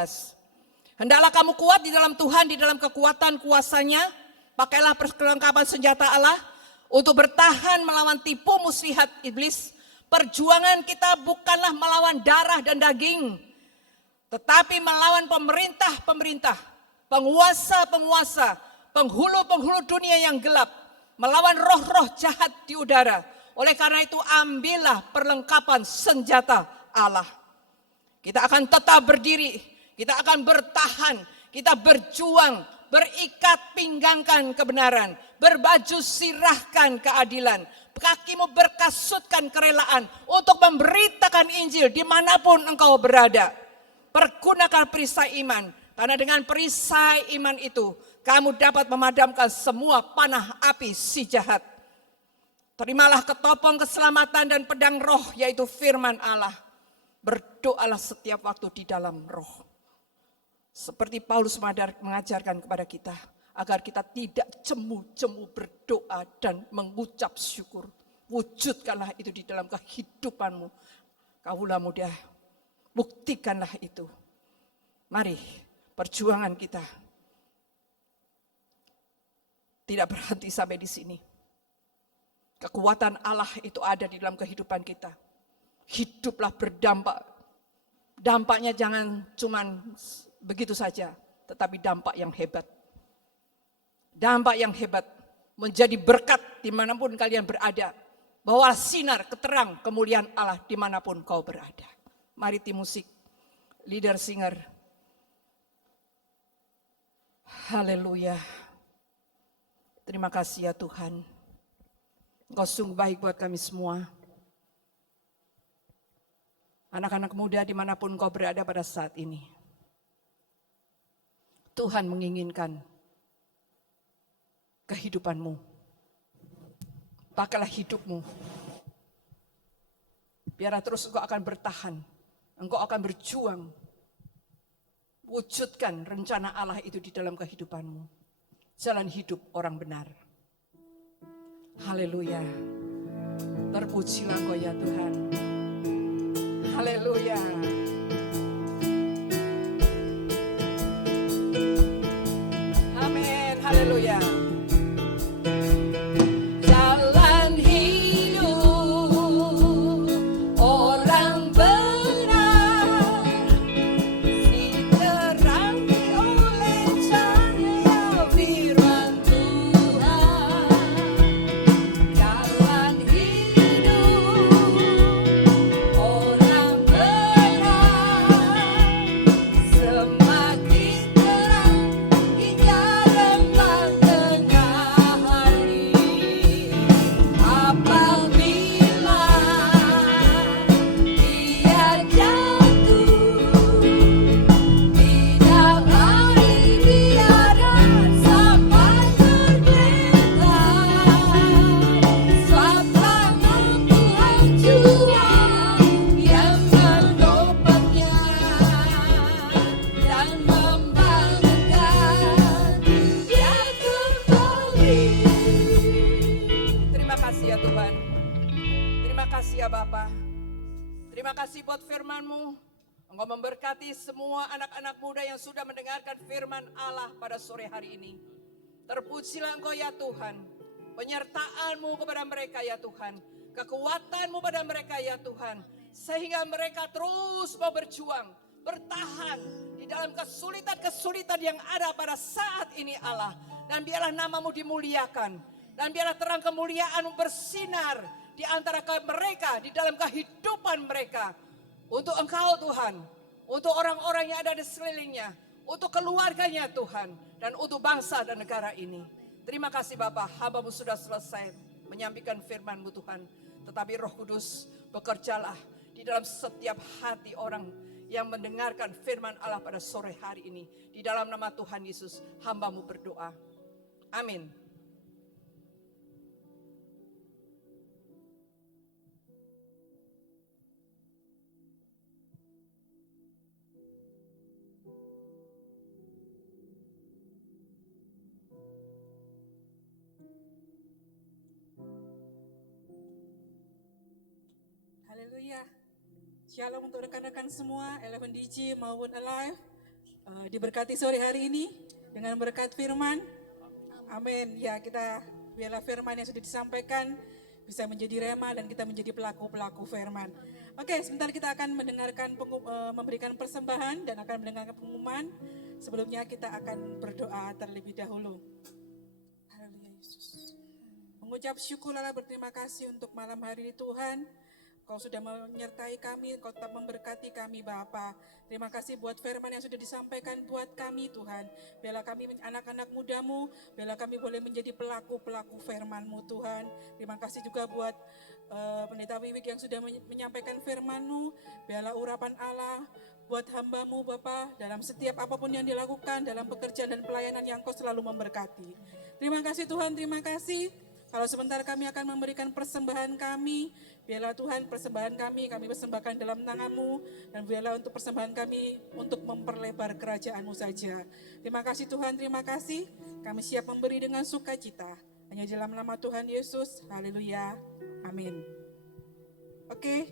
Hendaklah kamu kuat di dalam Tuhan, di dalam kekuatan kuasanya. Pakailah perlengkapan senjata Allah untuk bertahan melawan tipu muslihat iblis. Perjuangan kita bukanlah melawan darah dan daging, tetapi melawan pemerintah-pemerintah, penguasa-penguasa, penghulu-penghulu dunia yang gelap, melawan roh-roh jahat di udara. Oleh karena itu ambillah perlengkapan senjata Allah. Kita akan tetap berdiri, kita akan bertahan, kita berjuang, berikat pinggangkan kebenaran, berbaju sirahkan keadilan, kakimu berkasutkan kerelaan untuk memberitakan Injil dimanapun engkau berada. Pergunakan perisai iman, karena dengan perisai iman itu kamu dapat memadamkan semua panah api si jahat. Terimalah ketopong keselamatan dan pedang roh, yaitu firman Allah. Berdoalah setiap waktu di dalam roh. Seperti Paulus mengajarkan kepada kita, agar kita tidak jemu-jemu berdoa dan mengucap syukur. Wujudkanlah itu di dalam kehidupanmu. Kaulah muda, buktikanlah itu. Mari perjuangan kita tidak berhenti sampai di sini. Kekuatan Allah itu ada di dalam kehidupan kita. Hiduplah berdampak. Dampaknya jangan cuman begitu saja, tetapi dampak yang hebat. Dampak yang hebat, menjadi berkat dimanapun kalian berada. Bawa sinar, keterang, kemuliaan Allah dimanapun kau berada. Mari tim musik, leader singer. Haleluya. Terima kasih ya Tuhan. Engkau sungguh baik buat kami semua. Anak-anak muda dimanapun kau berada pada saat ini. Tuhan menginginkan kehidupanmu. Pakailah hidupmu. Biar terus engkau akan bertahan. Engkau akan berjuang. Wujudkan rencana Allah itu di dalam kehidupanmu. Jalan hidup orang benar. Haleluya. Terpujilah Engkau ya Tuhan. Haleluya. Amin. Haleluya. Jalan hidup orang benar diterangi oleh cahaya firman Tuhan. Jalan hidup orang benar semakin terang hingga remang tengah hari. Apabila dia jatuh, tidak lagi tiada sampai tergetar. Sebab tangan Tuhan jua yang menopangnya dan membangunkan dia kembali. Terima kasih ya Tuhan. Terima kasih ya Bapa. Terima kasih buat firman-Mu. Engkau memberkati semua anak-anak muda yang sudah mendengarkan firman Allah pada sore hari ini. Terpujilah Engkau ya Tuhan. Penyertaan-Mu kepada mereka ya Tuhan. Kekuatan-Mu pada mereka ya Tuhan. Sehingga mereka terus mau berjuang, bertahan di dalam kesulitan-kesulitan yang ada pada saat ini Allah. Dan biarlah nama-Mu dimuliakan. Dan biarlah terang kemuliaan-Mu bersinar di antara mereka, di dalam kehidupan mereka. Untuk Engkau Tuhan, untuk orang-orang yang ada di sekelilingnya, untuk keluarganya Tuhan, dan untuk bangsa dan negara ini. Terima kasih Bapa, hamba-Mu sudah selesai menyampaikan firman-Mu Tuhan. Tetapi Roh Kudus bekerjalah di dalam setiap hati orang yang mendengarkan firman Allah pada sore hari ini. Di dalam nama Tuhan Yesus, hamba-Mu berdoa. Amin. Haleluya. Shalom untuk rekan-rekan semua, Eleven DJ maupun Alive. Diberkati sore hari ini dengan berkat firman. Amin. Ya, kita biarlah firman yang sudah disampaikan bisa menjadi rema dan kita menjadi pelaku-pelaku firman. Oke, sebentar kita akan mendengarkan memberikan persembahan dan akan mendengarkan pengumuman. Sebelumnya kita akan berdoa terlebih dahulu. Haleluya Yesus. Mengucap syukur Allah, berterima kasih untuk malam hari ini Tuhan. Kau sudah menyertai kami, Kau tetap memberkati kami Bapa. Terima kasih buat firman yang sudah disampaikan buat kami Tuhan. Biarlah kami anak-anak muda-Mu, biarlah kami boleh menjadi pelaku-pelaku firman-Mu Tuhan. Terima kasih juga buat Pendeta Wiwik yang sudah menyampaikan firman-Mu. Biarlah urapan Allah buat hamba-Mu Bapa dalam setiap apapun yang dilakukan, dalam pekerjaan dan pelayanan yang Kau selalu memberkati. Terima kasih Tuhan, terima kasih. Kalau sebentar kami akan memberikan persembahan kami, biarlah Tuhan persembahan kami persembahkan dalam tangan-Mu, dan biarlah untuk persembahan kami untuk memperlebar kerajaan-Mu saja. Terima kasih Tuhan, terima kasih. Kami siap memberi dengan sukacita. Hanya dalam nama Tuhan Yesus, haleluya, amin. Oke,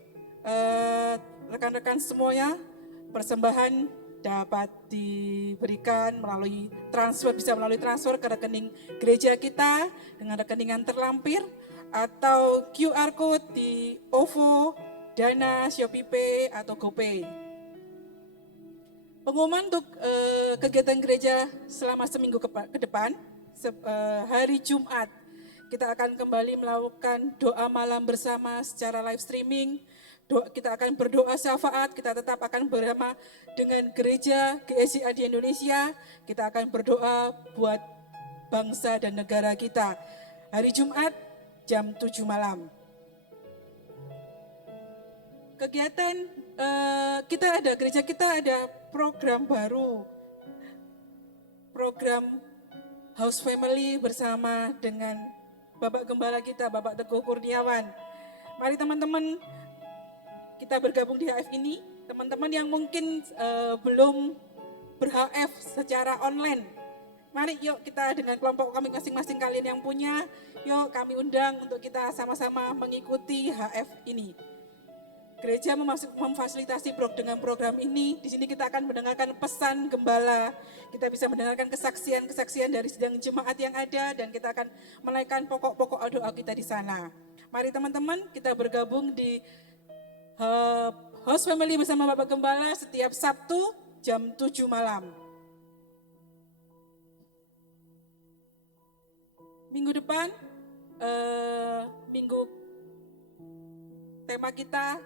rekan-rekan semuanya, persembahan dapat diberikan melalui transfer, bisa melalui transfer ke rekening gereja kita dengan rekening yang terlampir atau QR Code di OVO, Dana, ShopeePay atau GoPay. Pengumuman untuk kegiatan gereja selama seminggu ke depan, hari Jumat kita akan kembali melakukan doa malam bersama secara live streaming. Kita akan berdoa syafaat, kita tetap akan bersama dengan gereja GSIA di Indonesia. Kita akan berdoa buat bangsa dan negara kita. Hari Jumat jam 7 malam. Kegiatan gereja kita ada program baru. program House Family bersama dengan Bapak Gembala kita, Bapak Teguh Kurniawan. Mari teman-teman kita bergabung di HF ini. Teman-teman yang mungkin belum ber-HF secara online, mari yuk kita dengan kelompok kami masing-masing kalian yang punya, yuk kami undang untuk kita sama-sama mengikuti HF ini. Gereja memfasilitasi dengan program ini. Di sini kita akan mendengarkan pesan gembala. Kita bisa mendengarkan kesaksian-kesaksian dari sidang jemaat yang ada dan kita akan menaikkan pokok-pokok doa kita di sana. Mari teman-teman kita bergabung di House Family bersama Bapak Gembala setiap Sabtu jam 7 malam. Minggu depan, tema kita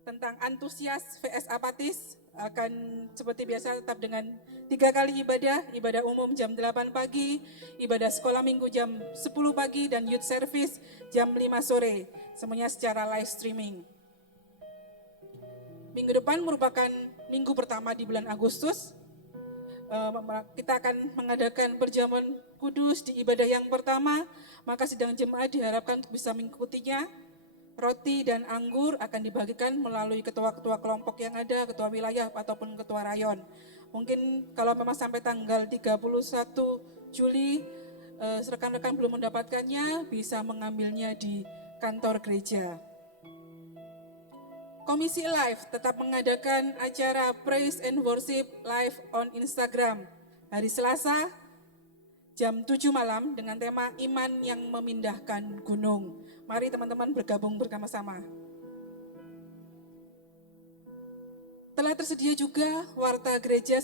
tentang antusias vs apatis akan seperti biasa tetap dengan 3 kali ibadah umum jam 8 pagi, ibadah sekolah minggu jam 10 pagi, dan youth service jam 5 sore, semuanya secara live streaming. Minggu depan merupakan minggu pertama di bulan Agustus, kita akan mengadakan perjamuan kudus di ibadah yang pertama, maka sidang jemaat diharapkan untuk bisa mengikutinya. Roti dan anggur akan dibagikan melalui ketua-ketua kelompok yang ada, ketua wilayah ataupun ketua rayon. Mungkin kalau memang sampai tanggal 31 Juli rekan-rekan belum mendapatkannya, bisa mengambilnya di kantor gereja. Komisi Live tetap mengadakan acara Praise and Worship live on Instagram hari Selasa jam 7 malam dengan tema Iman yang Memindahkan Gunung. Mari teman-teman bergabung bersama-sama. Telah tersedia juga warta gereja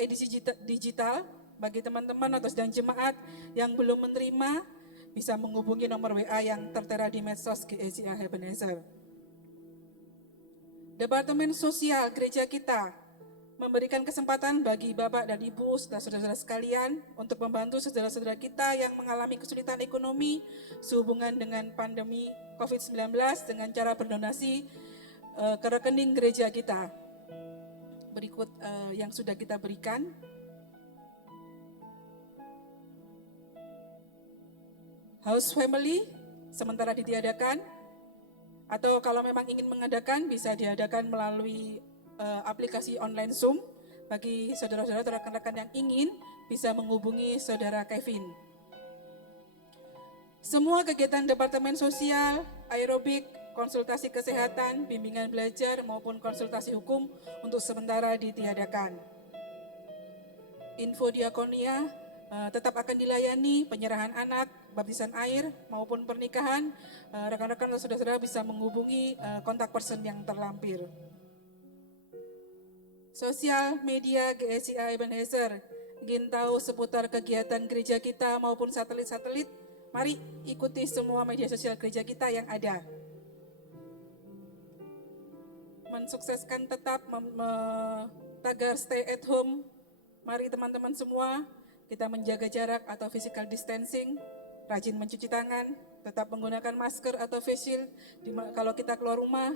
edisi digital bagi teman-teman atau sedang jemaat yang belum menerima, bisa menghubungi nomor WA yang tertera di medsos GSIA Ebenezer. Departemen Sosial gereja kita memberikan kesempatan bagi Bapak dan Ibu serta saudara-saudara sekalian untuk membantu saudara-saudara kita yang mengalami kesulitan ekonomi sehubungan dengan pandemi COVID-19 dengan cara berdonasi ke rekening gereja kita. Berikut yang sudah kita berikan. House Family sementara ditiadakan, atau kalau memang ingin mengadakan bisa diadakan melalui aplikasi online Zoom. Bagi saudara-saudara atau rekan-rekan yang ingin bisa menghubungi saudara Kevin. Semua kegiatan Departemen Sosial, aerobik, konsultasi kesehatan, bimbingan belajar maupun konsultasi hukum untuk sementara ditiadakan. Info diakonia tetap akan dilayani, penyerahan anak, baptisan air maupun pernikahan. Rekan-rekan atau saudara-saudara bisa menghubungi kontak person yang terlampir. Sosial media GSIA Ebenezer, ingin tahu seputar kegiatan gereja kita maupun satelit-satelit, mari ikuti semua media sosial gereja kita yang ada. Mensukseskan tetap tagar stay at home, mari teman-teman semua kita menjaga jarak atau physical distancing, rajin mencuci tangan, tetap menggunakan masker atau face shield kalau kita keluar rumah,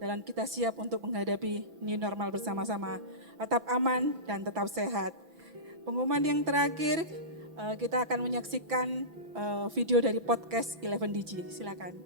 dan kita siap untuk menghadapi new normal bersama-sama. Tetap aman dan tetap sehat. Pengumuman yang terakhir, kita akan menyaksikan video dari podcast 11DG. Silakan.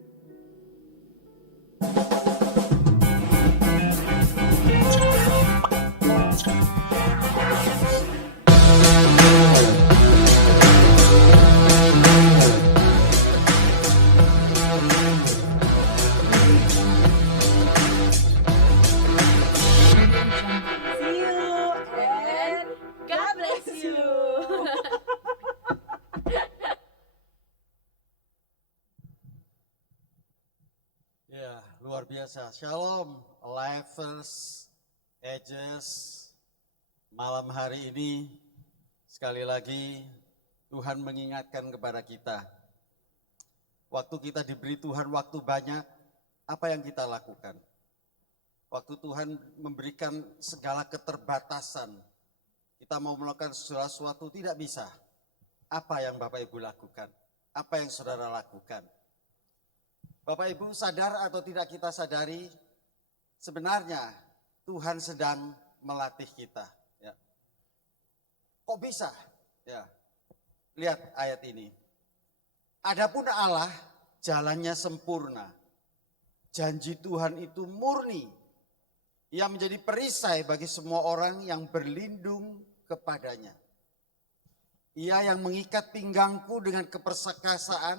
Luar biasa. Shalom, Lifers, Edges. Malam hari ini sekali lagi Tuhan mengingatkan kepada kita. Waktu kita diberi Tuhan waktu banyak, apa yang kita lakukan? Waktu Tuhan memberikan segala keterbatasan, kita mau melakukan sesuatu tidak bisa. Apa yang Bapak Ibu lakukan? Apa yang saudara lakukan? Bapak Ibu sadar atau tidak kita sadari, sebenarnya Tuhan sedang melatih kita. Ya. Kok bisa? Ya, lihat ayat ini. Adapun Allah jalannya sempurna. Janji Tuhan itu murni. Ia menjadi perisai bagi semua orang yang berlindung kepadanya. Ia yang mengikat pinggangku dengan keperkasaan,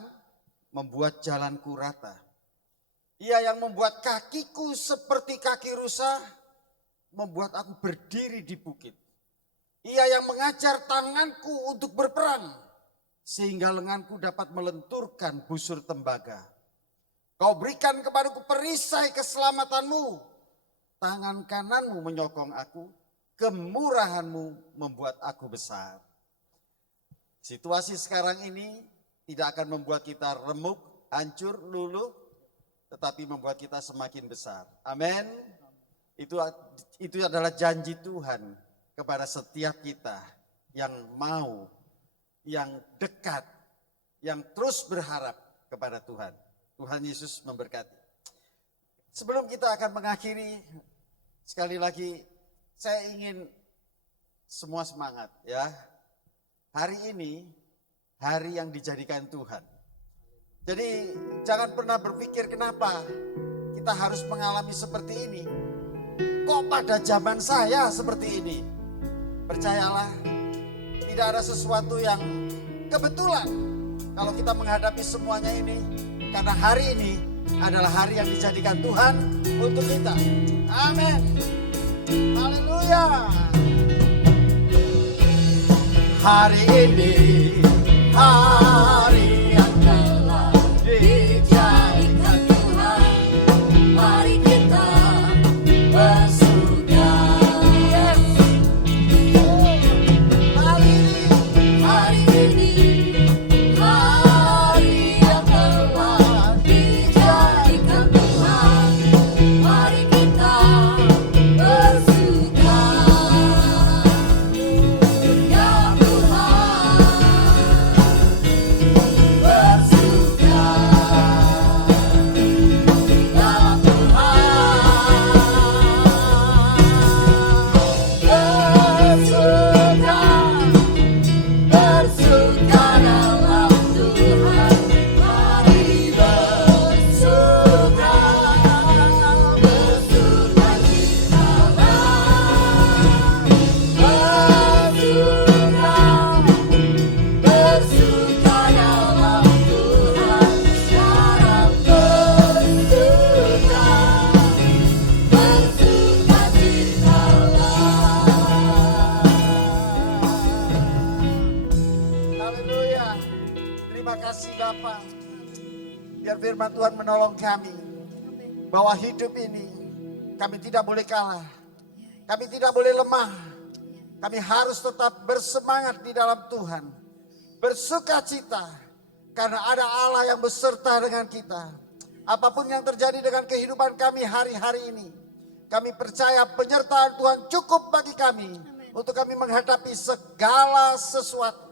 membuat jalanku rata. Ia yang membuat kakiku seperti kaki rusa, membuat aku berdiri di bukit. Ia yang mengajar tanganku untuk berperang, sehingga lenganku dapat melenturkan busur tembaga. Kau berikan kepadaku perisai keselamatanmu. Tangan kananmu menyokong aku, kemurahanmu membuat aku besar. Situasi sekarang ini tidak akan membuat kita remuk, hancur, luluh, tetapi membuat kita semakin besar. Amin. Itu adalah janji Tuhan kepada setiap kita yang mau, yang dekat, yang terus berharap kepada Tuhan. Tuhan Yesus memberkati. Sebelum kita akan mengakhiri, sekali lagi saya ingin semua semangat ya. Hari ini hari yang dijadikan Tuhan. Jadi jangan pernah berpikir kenapa kita harus mengalami seperti ini. Kok pada zaman saya seperti ini? Percayalah, tidak ada sesuatu yang kebetulan kalau kita menghadapi semuanya ini. Karena hari ini adalah hari yang dijadikan Tuhan untuk kita. Amin. Haleluya. Hari ini hari yang telah dijadikan Tuhan. Mari kita bersuka. Hari ini hari yang telah dijadikan Tuhan. Mari kita bersuka. Ya Bapa, biar firman Tuhan menolong kami, bahwa hidup ini kami tidak boleh kalah, kami tidak boleh lemah, kami harus tetap bersemangat di dalam Tuhan, bersuka cita, karena ada Allah yang beserta dengan kita. Apapun yang terjadi dengan kehidupan kami hari-hari ini, kami percaya penyertaan Tuhan cukup bagi kami, untuk kami menghadapi segala sesuatu.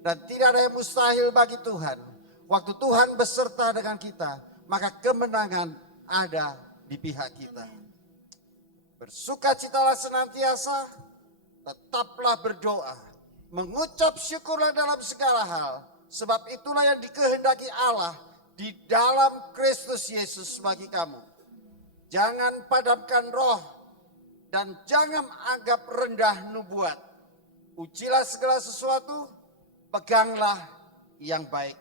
Dan tidak ada yang mustahil bagi Tuhan. Waktu Tuhan beserta dengan kita, maka kemenangan ada di pihak kita. Bersukacitalah senantiasa, tetaplah berdoa, mengucap syukurlah dalam segala hal, sebab itulah yang dikehendaki Allah di dalam Kristus Yesus bagi kamu. Jangan padamkan roh dan jangan anggap rendah nubuat. Ujilah segala sesuatu, peganglah yang baik.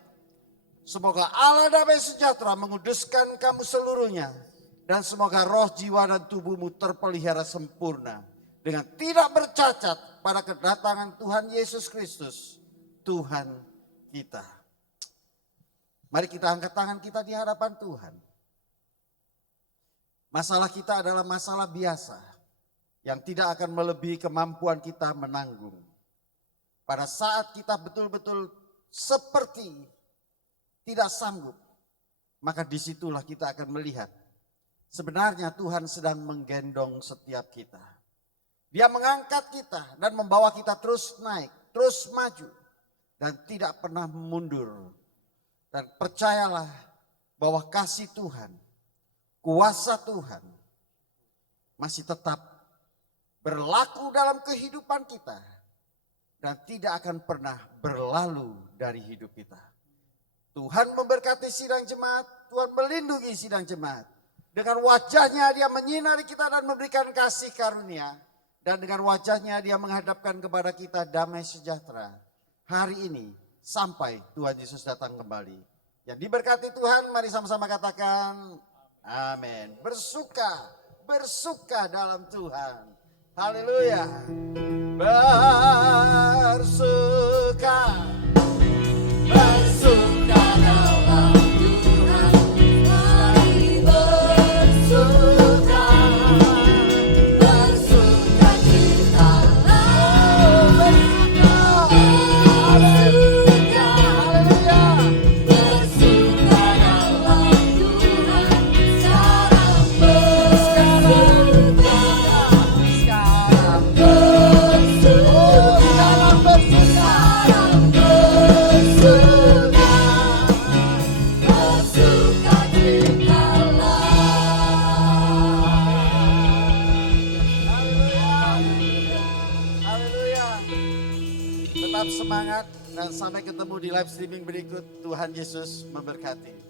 Semoga Allah damai sejahtera menguduskan kamu seluruhnya. Dan semoga roh, jiwa, dan tubuhmu terpelihara sempurna. Dengan tidak bercacat pada kedatangan Tuhan Yesus Kristus, Tuhan kita. Mari kita angkat tangan kita di hadapan Tuhan. Masalah kita adalah masalah biasa, yang tidak akan melebihi kemampuan kita menanggung. Pada saat kita betul-betul seperti tidak sanggup, maka disitulah kita akan melihat sebenarnya Tuhan sedang menggendong setiap kita. Dia mengangkat kita dan membawa kita terus naik, terus maju, dan tidak pernah mundur. Dan percayalah bahwa kasih Tuhan, kuasa Tuhan masih tetap berlaku dalam kehidupan kita. dan tidak akan pernah berlalu dari hidup kita. Tuhan memberkati sidang jemaat, Tuhan melindungi sidang jemaat. Dengan wajahnya dia menyinari kita dan memberikan kasih karunia. Dan dengan wajahnya dia menghadapkan kepada kita damai sejahtera. Hari ini sampai Tuhan Yesus datang kembali. Yang diberkati Tuhan, mari sama-sama katakan amin. Bersuka, bersuka dalam Tuhan. Haleluya. Bersuka, bersuka dalam Tuhan. Mari bersuka, bersuka cita. Bersuka, haleluya. Bersuka dalam Tuhan. Sekarang bersuka, sekarang bersuka, dalam bersuka, bersuka, bersuka citalah. Haleluya, haleluya. Tetap semangat dan sampai ketemu di live streaming berikut. Tuhan Yesus memberkati.